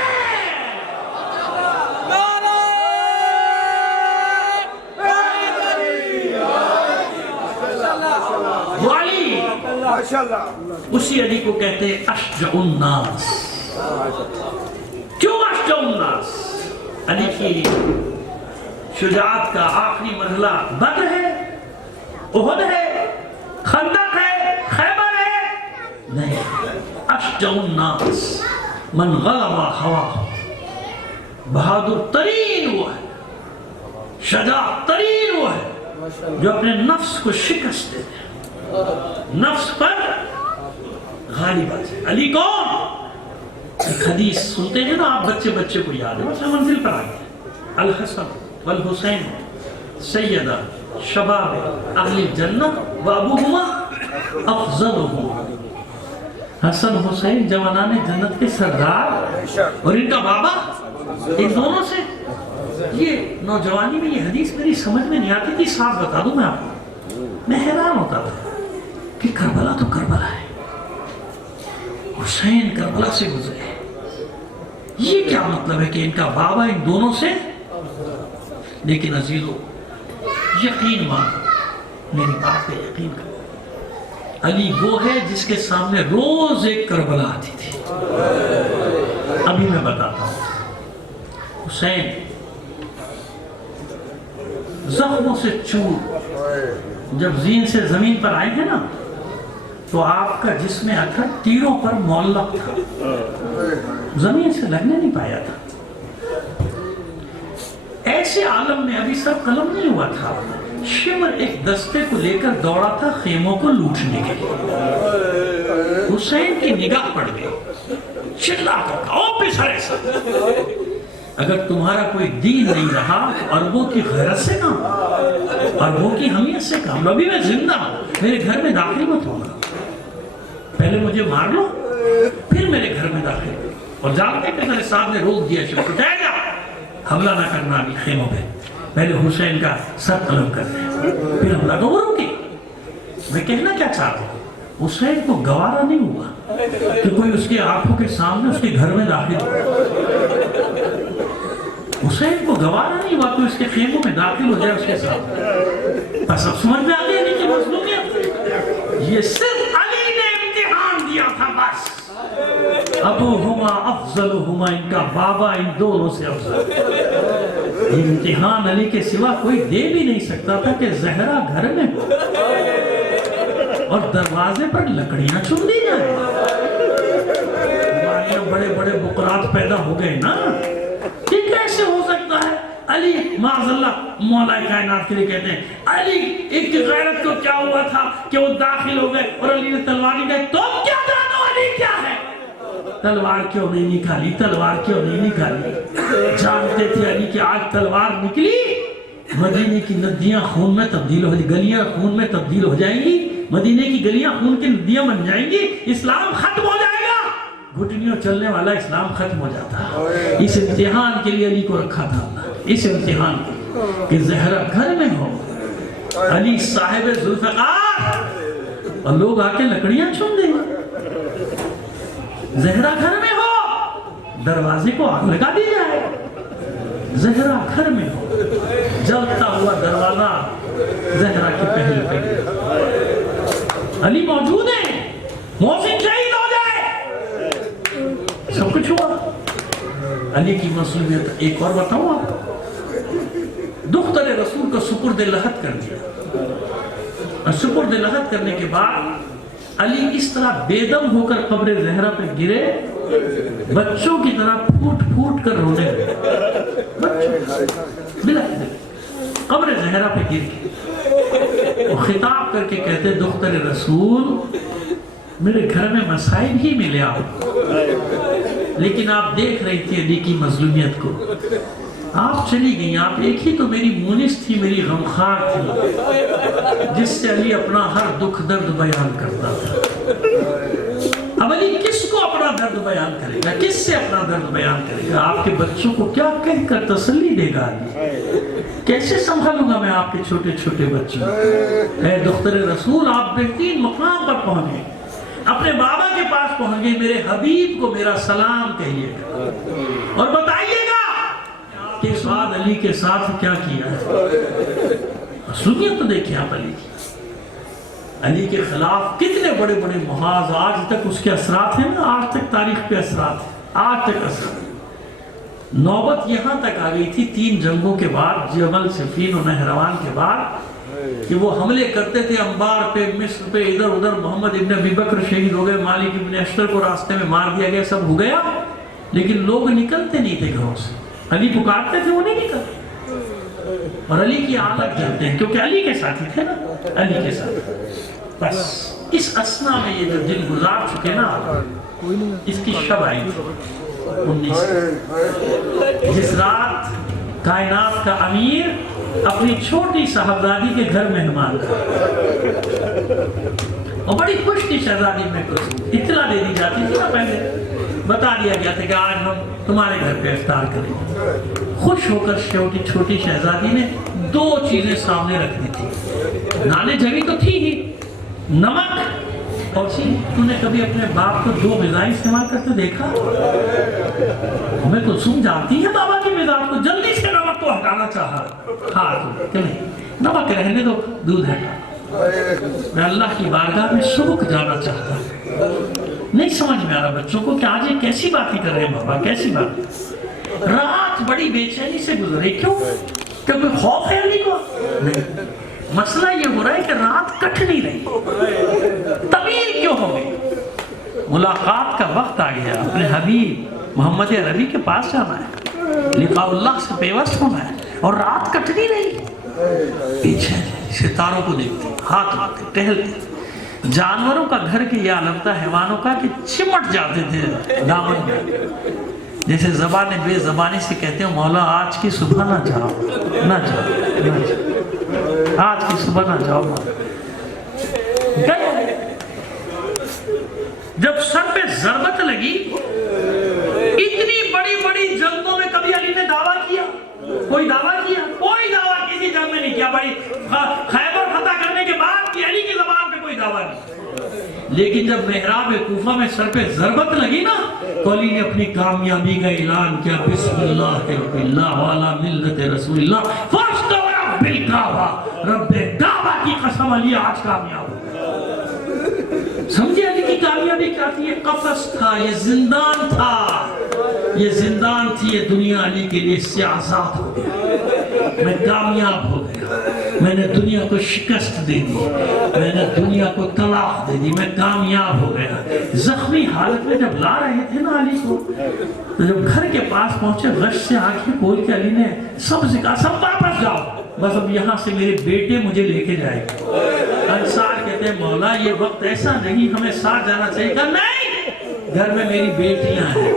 اسی علی کو کہتے ہیں اشجع الناس۔ کیوں اشجع الناس؟ علی کی شجاعت کا آخری مرحلہ بدر ہے، احد ہے، خندق ہے، خیبر ہے؟ نہیں، اشجع الناس من غلب ہواہ، بہادر ترین وہ ہے، شجاع ترین وہ ہے جو اپنے نفس کو شکست دے دے، نفس پر غالب آجائے۔ علی کون؟ ایک حدیث سنتے ہیں نا آپ، بچے بچے کو یاد ہے، مثلا منزل پر آگئے الحسن والحسین سیدہ شباب اہل الجنہ و ابوہما افضلہما، حسن حسین جوانان جنت کے سردار اور ان کا بابا، ان دونوں سے یہ نوجوانی میں یہ حدیث میری سمجھ میں نہیں آتی تھی، صاف بتا دوں میں آپ کو، میں حیران ہوتا تھا کہ کربلا تو کربلا ہے، حسین کربلا سے گزرے، یہ کیا مطلب ہے کہ ان کا بابا ان دونوں سے؟ لیکن عزیزو یقین مانو، میری بات پہ یقین کرو، علی وہ ہے جس کے سامنے روز ایک کربلا آتی تھی۔ ابھی میں بتاتا ہوں، حسین زخموں سے چور جب زین سے زمین پر آئے تھے نا تو آپ کا جسم اکھر تیروں پر معلق تھا، زمین سے لگنے نہیں پایا تھا۔ ایسے عالم میں ابھی سر قلم نہیں ہوا تھا، شمر ایک دستے کو لے کر دوڑا تھا خیموں کو لوٹنے کے لیے، حسین کی نگاہ پڑ گئی، چلا کر کہا او پسرے سر، اگر تمہارا کوئی دین نہیں رہا تو اربوں کی غیرت سے کام، اربوں کی حمیت سے کام لو۔ ابھی میں زندہ ہوں، میرے گھر میں داخل مت ہوگا، پہلے مجھے مار لو پھر میرے گھر میں داخل ہو۔ اور جانتے کہ میرے صاحب نے روک دیا، شروع اٹھائے گا حملہ نہ کرنا ابھی خیموں پہ، پہلے حسین کا سر قلم کرتے ہیں پھر حملہ کو وہ روکی۔ میں کہنا کیا چاہتا ہوں، حسین کو گوارا نہیں ہوا کہ کوئی اس کی آنکھوں کے سامنے اس کے گھر میں داخل ہو، حسین کو گوارا نہیں ہوا کہ اس کے خیموں میں داخل ہو جائے اس کے سامنے۔ بس اب سمجھ میں آ گیا نہیں کہ مظلومیت یہ صرف علی نے امتحان دیا تھا بس۔ ابوہما افضلہما، ان کا بابا ان دونوں سے افضل۔ یہ امتحان علی کے سوا کوئی دے بھی نہیں سکتا تھا کہ زہرا گھر میں ہو اور دروازے پر لکڑیاں چن دی جائیں۔ ہمارے یہاں بڑے بڑے بقرات پیدا ہو گئے نا، یہ کیسے ہو سکتا ہے؟ علی معاذ اللہ مولا کائنات کے لیے کہتے ہیں علی ایک غیرت کو کیا ہوا تھا کہ وہ داخل ہو گئے اور علی نے تلوار نکالی۔ تم کیا جانو علی کیا ہے؟ تلوار کیوں نہیں نکالی، تلوار کیوں نہیں نکالی؟ جانتے تھے علی کہ آج تلوار نکلی مدینے کی ندیاں خون میں تبدیل ہو جائیں گی، گلیاں خون میں تبدیل ہو جائیں گی، مدینے کی گلیاں خون کی ندیاں بن جائیں گی، اسلام ختم ہو جائے گا، گھٹنیوں چلنے والا اسلام ختم ہو جاتا۔ اس امتحان کے لیے علی کو رکھا تھا اللہ، اس امتحان کے لیے کہ زہرا گھر میں ہو، علی صاحب ذوالفقار، اور لوگ آ کے لکڑیاں چن دیں۔ زہرا گھر میں ہو، دروازے کو آگ لگا دی جائے۔ زہرا گھر میں ہو، جلتا ہوا دروازہ زہرا کی پہل پہ گیا۔ علی موجود ہے، محسن شہید ہو جائے، سب کچھ ہوا۔ علی کی مظلومیت ایک اور بتاؤں آپ کو، دختر رسول کو سپرد لحد کر دیا، اور سپرد لحد کرنے کے بعد علی اس طرح بے دم ہو کر قبر زہرا پہ گرے، بچوں کی طرح پھوٹ پھوٹ کر رونے لگے، قبر زہرا پہ گر کے وہ خطاب کر کے کہتے دختر رسول میرے گھر میں مسائل ہی ملے آپ، لیکن آپ دیکھ رہی تھی علی کی مظلومیت کو، آپ چلی گئی، آپ ایک ہی تو میری مونس تھی، میری غمخوار تھی، جس سے علی اپنا ہر دکھ درد بیان کرتا تھا۔ اب علی کس کو اپنا درد بیان کرے گا، کس سے اپنا درد بیان کرے گا؟ آپ کے بچوں کو کیا کہہ کر تسلی دے گا علی؟ کیسے سنبھالوں گا میں آپ کے چھوٹے چھوٹے بچوں؟ اے دختر رسول آپ بہترین مقام پر پہنچ گئے، اپنے بابا کے پاس پہنچ گئے، میرے حبیب کو میرا سلام کہیے گا اور بتائیے گا کہ اس بعد علی کے ساتھ کیا کیا ہے۔ سنیے تو دیکھیں آپ علی کی، علی کے خلاف کتنے بڑے بڑے محاذ، آج تک اس کے اثرات ہیں نا، آج تک تاریخ پہ اثرات ہیں، آج تک اثرات۔ نوبت یہاں تک آ گئی تھی 3 جنگوں کے بعد، جبل صفین و نہروان کے بعد، کہ وہ حملے کرتے تھے انبار پہ، مصر پہ، ادھر ادھر۔ محمد ابن ابی بکر شہید ہو گئے، مالک ابن اشتر کو راستے میں مار دیا گیا، سب ہو گیا، لیکن لوگ نکلتے نہیں تھے گھروں سے، علی پکارتے تھے وہ نہیں نکلتے، اور علی کی عادت جلتے ہیں کیونکہ علی کے ساتھ ہی تھے نا، علی کے ساتھ۔ بس اس اسنا میں یہ جو دن گزار چکے نا، اس کی شب آئی تھی 19، جس رات کائنات کا امیر اپنی چھوٹی صاحبزادی کے گھر مہمان تھا، اور بڑی خوش تھی شہزادی میں، اطلاع دے دی جاتی تھی نا، پہلے بتا دیا گیا تھا کہ آج ہم تمہارے گھر پہ افطار کریں گے۔ خوش ہو کر چھوٹی شہزادی نے 2 چیزیں سامنے رکھ دی تھی، نانے جوی تو تھی ہی، نمک اور تو نے کبھی اپنے باپ کو 2 غذائیں استعمال کرتے دیکھا؟ ہمیں کلثوم جانتی ہے بابا کی مزاج کو، جلدی سے نمک کو ہٹانا چاہا، ہاتھ کہ نہیں نمک رہنے دو، دودھ ہٹا۔ میں اللہ کی بارگاہ میں سبک جانا چاہتا ہوں، نہیں سمجھ میں آ رہا بچوں کو کہ آج یہ کیسی باتیں کر رہے ہیں بابا، کیسی بات؟ رات بڑی بے چینی سے گزرے، کیوں؟ کیونکہ خوف ہے علی کو؟ نہیں، مسئلہ یہ ہو رہا ہے کہ رات کٹ نہیں رہی، طویل کیوں ہو گئی؟ ملاقات کا وقت آ گیا، اپنے حبیب محمد عربی کے پاس جانا ہے، لقاء اللہ سے پیوست ہونا ہے، اور رات کٹ نہیں رہی، پیچھے ستاروں کو دیکھتے، ہاتھ آتے، ٹہلتے۔ جانوروں کا گھر کے یہ عالم تھا، حیوانوں کا کہ چمٹ جاتے تھے دامن میں، جیسے زبان بے زبانی سے کہتے ہیں مولا آج کی صبح نہ جاؤ، نہ جاؤ، نہ جاؤ، آج کی صبح نہ جاؤ۔ جب سر پہ ضربت لگی، اتنی بڑی بڑی جنگوں میں کبھی علی نے دعویٰ کیا؟ کوئی دعویٰ کیا؟ کوئی دعویٰ کسی جنگ میں نہیں کیا۔ بڑی خیبر فتح کرنے کے بعد کی علی کی زبان پہ کوئی دعویٰ نہیں۔ لیکن جب محراب کوفہ میں سر پہ ضربت لگی نا، تو علی نے اپنی کامیابی کا اعلان کیا، بسم اللہ رب اللہ وعلی ملت رسول اللہ فاستو رب الکعبہ، رب کعبہ کی قسم علی آج کامیاب ہو۔ سمجھے علی کی کامیابی کیا تھی؟ یہ قفس تھا، یہ زندان تھا، یہ زندان تھی، یہ دنیا علی کے لیے اس سے آزاد ہو گیا۔ میں کامیاب ہو گیا، میں نے دنیا کو شکست دے دی، میں نے دنیا کو طلاق دے دی، میں کامیاب ہو گیا۔ زخمی حالت میں جب لا رہے تھے نا علی کو، تو جب گھر کے پاس پہنچے، غش سے آنکھیں کھول کے علی نے سب سے کہا سب واپس جاؤ، بس اب یہاں سے میرے بیٹے مجھے لے کے جائے گا۔ انصار کہتے ہیں مولا یہ وقت ایسا نہیں، ہمیں ساتھ جانا چاہیے۔ کہا نہیں، گھر میں میری بیٹیاں ہیں،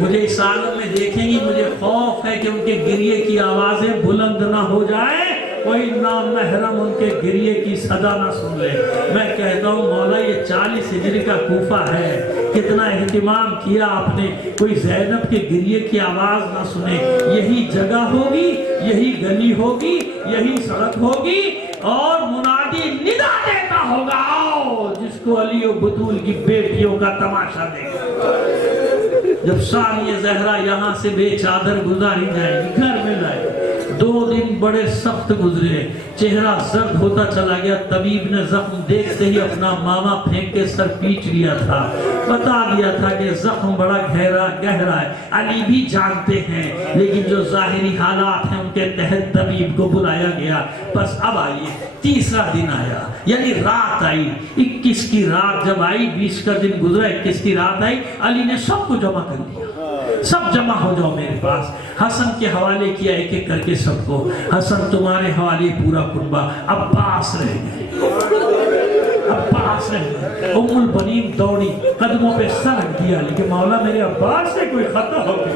مجھے اس عالم میں دیکھیں گی، مجھے خوف ہے کہ ان کے گریے کی آوازیں بلند نہ ہو جائیں، کوئی نامحرم ان کے گریے کی صدا نہ سن لے۔ میں کہتا ہوں مولا یہ 40 ہجری کا کوفہ ہے، کتنا اہتمام کیا آپ نے، کوئی زینب کے گریے کی آواز نہ سنے۔ یہی جگہ ہوگی، یہی گلی ہوگی، یہی سڑک ہوگی، اور منادی ندا دیتا ہوگا آؤ جس کو علی و بطول کی بیٹیوں کا تماشا دیکھا۔ جب ثانیہ زہرا یہاں سے بے چادر گزاری جائے گی، گھر میں لائے، 2 دن بڑے سخت گزرے، چہرہ زرد ہوتا چلا گیا۔ طبیب نے زخم دیکھتے ہی اپنا ماما پھینک کے سر پیچ لیا تھا، بتا دیا تھا کہ زخم بڑا گہرا ہے۔ علی بھی جانتے ہیں، لیکن جو ظاہری حالات ہیں ان کے تحت طبیب کو بلایا گیا۔ بس اب آئیے، تیسرا دن آیا، یعنی رات آئی، 21 کی رات جب آئی، 20 کا دن گزرا، 21 کی رات آئی، علی نے سب کو جمع کر دیا، سب جمع ہو جاؤ میرے پاس۔ حسن کے حوالے کیا ایک ایک کر کے سب کو، حسن تمہارے حوالے پورا کنبہ۔ عباس رہ گئے، عباس رہ گئے۔ ام البنین دوڑی، قدموں پہ سر رکھ دیا علی کہ مولا میرے عباس سے کوئی خطا ہو گئی،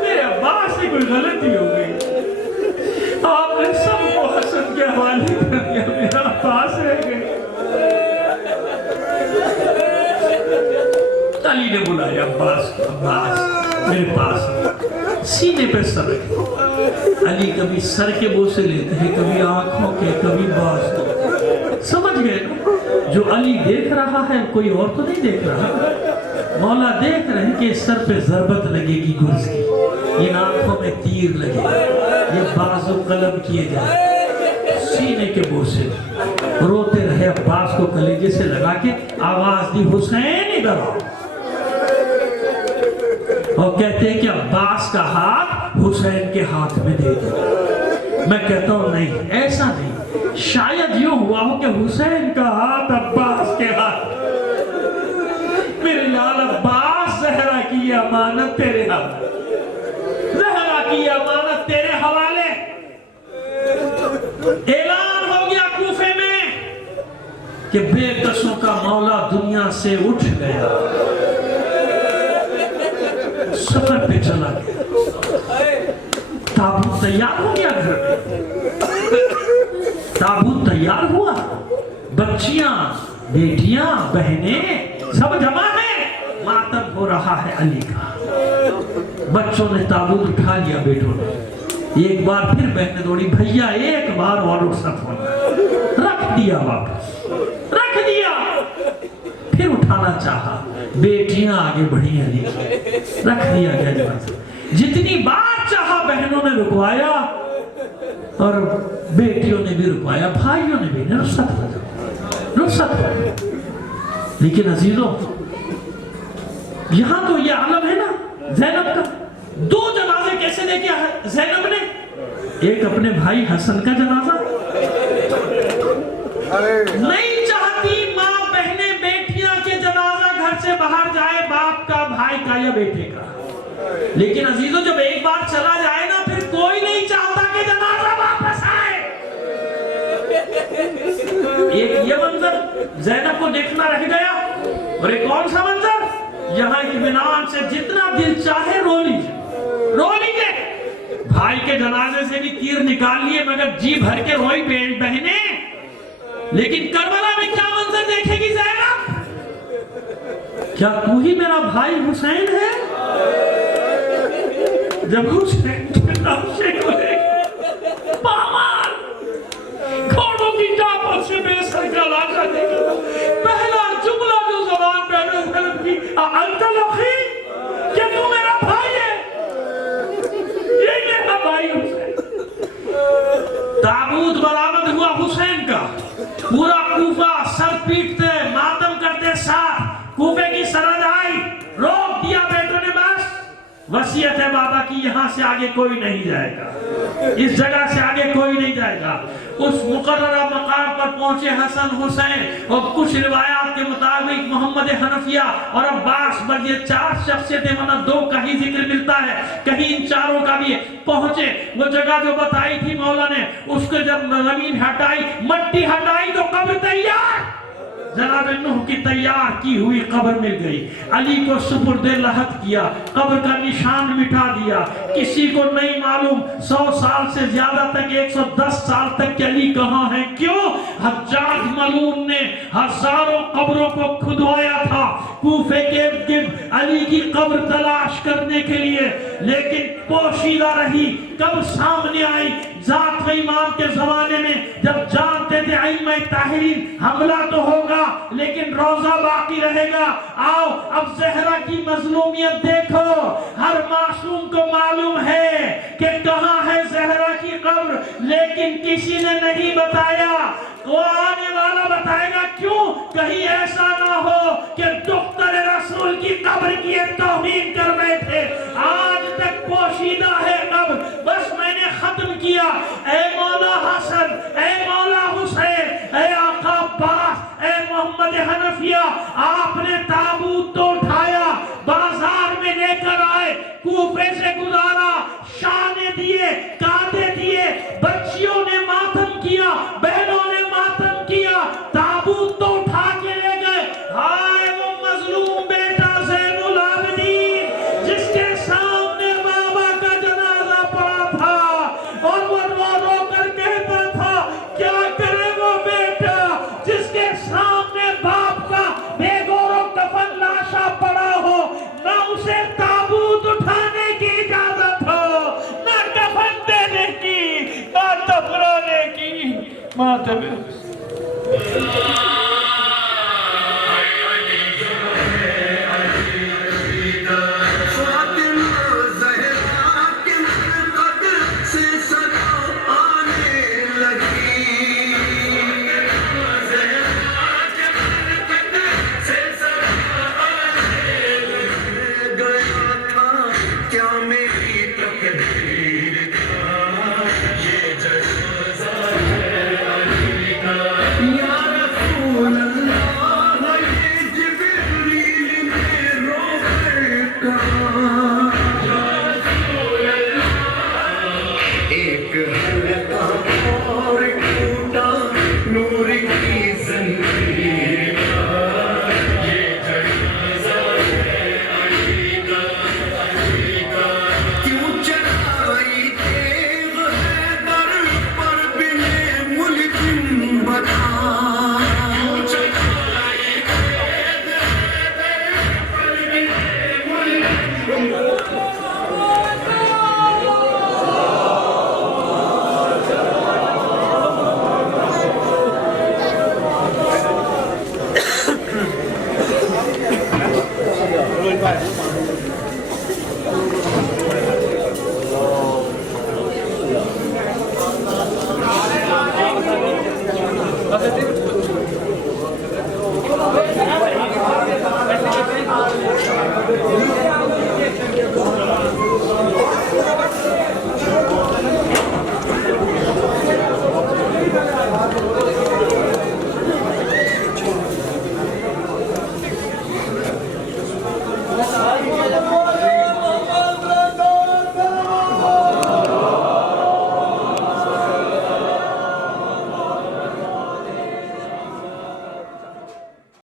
میرے عباس سے کوئی غلطی ہو گئی۔ آپ نے سب کو حسن کے حوالے کر دیا، میرا عباس رہ گئے۔ علی نے بلایا عباس، عباس میرے پاس، سینے پہ سر رکھے۔ علی کبھی سر کے بوسے لیتے ہیں، کبھی آنکھوں کے، کبھی باز کو۔ سمجھ گئے نا؟ جو علی دیکھ رہا ہے کوئی اور تو نہیں دیکھ رہا، مولا دیکھ رہے ہیں کہ سر پہ ضربت لگے گی گرز کی، ان آنکھوں میں تیر لگے، یہ بازو قلم کیے جائے، سینے کے بوسے۔ روتے رہے، عباس کو کلیجے سے لگا کے آواز دی حسین ادھر آؤ، اور کہتے ہیں کہ عباس کا ہاتھ حسین کے ہاتھ میں دے دیا۔ میں کہتا ہوں نہیں، ایسا نہیں، شاید یوں ہوا ہو کہ حسین کا ہاتھ عباس کے ہاتھ۔ میرے لال عباس، زہرا کی یہ امانت تیرے حوالے، زہرا کی یہ امانت تیرے حوالے۔ اعلان ہو گیا کوفے میں کہ بے کسوں کا مولا دنیا سے اٹھ گیا، سفر پہ چلا گیا۔ تابوت تیار ہو گیا، گھر میں تابوت تیار ہوا، بچیاں، بیٹیاں، بہنیں سب جمع ہیں، ماتم ہو رہا ہے علی کا۔ بچوں نے تابوت اٹھا لیا، بیٹوں نے ایک بار پھر بہنیں دوڑی، بھیا ایک بار اور رخصت ہونا، رکھ دیا، واپس رکھ دیا، پھر اٹھانا چاہا، بیٹیاں آگے بڑھی علی کی، رکھ دیا گیا جنازہ۔ جتنی بار چاہا بہنوں نے رکوایا اور بیٹیوں نے بھی رکوایا، بھائیوں نے بھی، رخصت ہو جاؤ، رخصت ہو جاؤ۔ لیکن عزیزوں، یہاں تو یہ عالم ہے نا زینب کا، 2 جنازے کیسے دے کیا ہے زینب نے؟ ایک اپنے بھائی حسن کا جنازہ، نہیں چاہتی ماں بہنیں بیٹیاں کے جنازہ گھر سے باہر جائے، باپ کا، بھائی کا یا بیٹے کا۔ لیکن عزیزوں جب ایک بار چلا جائے نا، پھر کوئی نہیں چاہتا کہ جنازہ واپس آئے۔ ایک یہ منظر زینب کو دیکھنا رہ گیا، اور ایک کون سا منظر؟ یہاں اطمینان سے جتنا دل چاہے رو لیجیے۔ بھائی کے جنازے سے بھی تیر نکال لیے مگر جی بھر کے روئی بہنیں، لیکن کربلا میں کیا منظر دیکھے گی زینب؟ کیا تو ہی میرا بھائی حسین ہے؟ جب حسین کے نقشے کو دیکھے پامال گھوڑوں کی ٹاپوں سے بے سر کا لاشا دیکھے، پہلا جملہ جو زبان پہ نزل کی انت الاخی، کیا تو میرا بھائی ہے؟ یہ میرا بھائی حسین۔ تابوت برآمد ہوا حسین کا، پورا کوفہ سر پیٹتے ماتم کرتے ساتھ کوفے کی سرحد آئی، روک دیا بیٹوں نے، بس وصیت ہے بابا کی یہاں سے آگے کوئی نہیں جائے گا، اس جگہ سے آگے کوئی نہیں جائے گا۔ اس مقررہ مقام پر پہنچے حسن حسین، اور کچھ روایات کے مطابق محمد حنفیہ اور عباس، بس یہ 4 شخصیتیں ورنہ 2 کا ہی ذکر ملتا ہے، کہیں ان 4 کا بھی پہنچے۔ وہ جگہ جو بتائی تھی مولا نے، اس کو جب زمین ہٹائی، مٹی ہٹائی تو قبر تیار، جناب نوح کی تیار کی ہوئی قبر مل گئی۔ علی کو سپرد لحد کیا، قبر کا نشان مٹا دیا، کسی کو نہیں معلوم 100 سال سے زیادہ تک، 110 سال تک کہ علی کہاں ہیں۔ کیوں؟ حجاج ملعون نے ہزاروں قبروں کو کھدوایا تھا کوفے کے ارد گرد علی کی قبر تلاش کرنے کے لیے، لیکن پوشیدہ رہی۔ کب سامنے آئی؟ ذات امام کے زمانے میں جب جانتے تھے ائمہ طاہرین حملہ تو ہوگا لیکن روزہ باقی رہے گا۔ آؤ اب زہرا کی مظلومیت دیکھو، ہر معصوم کو معلوم ہے کہ کہاں ہے زہرا کی قبر، لیکن کسی نے نہیں بتایا۔ وہ آنے والا بتائے گا، کیوں؟ کہیں ایسا نہ ہو کہ دختر رسول کی قبر کی توہین کر بیٹھے۔ آج تک پوشیدہ ہے قبر، بس میں نے ختم کیا۔ اے مولا حسن، اے مولا حسین، اے آقا عباس، اے محمد حنفیہ، آپ نے تابوت تو اٹھایا، بازار میں لے کر آئے، کوفے سے گزارا، شانے دیے، کاندے دیے، بچیوں نے ماتم کیا، بہنوں نے ماتم کیا، تابوت تو اٹھا کے لے گئے۔ ہائے وہ مظلوم بیٹا زین العابدین جس کے سامنے بابا کا جنازہ پڑا تھا، اور وہ رو رو کر کہتا تھا کیا کرے وہ بیٹا جس کے سامنے باپ کا بے گور و کفن لاشا پڑا ہو، نہ اسے تابوت اٹھانے کی اجازت ہو، نہ کفن دینے کی، نہ دفنانے کی۔ ماتم کیا میری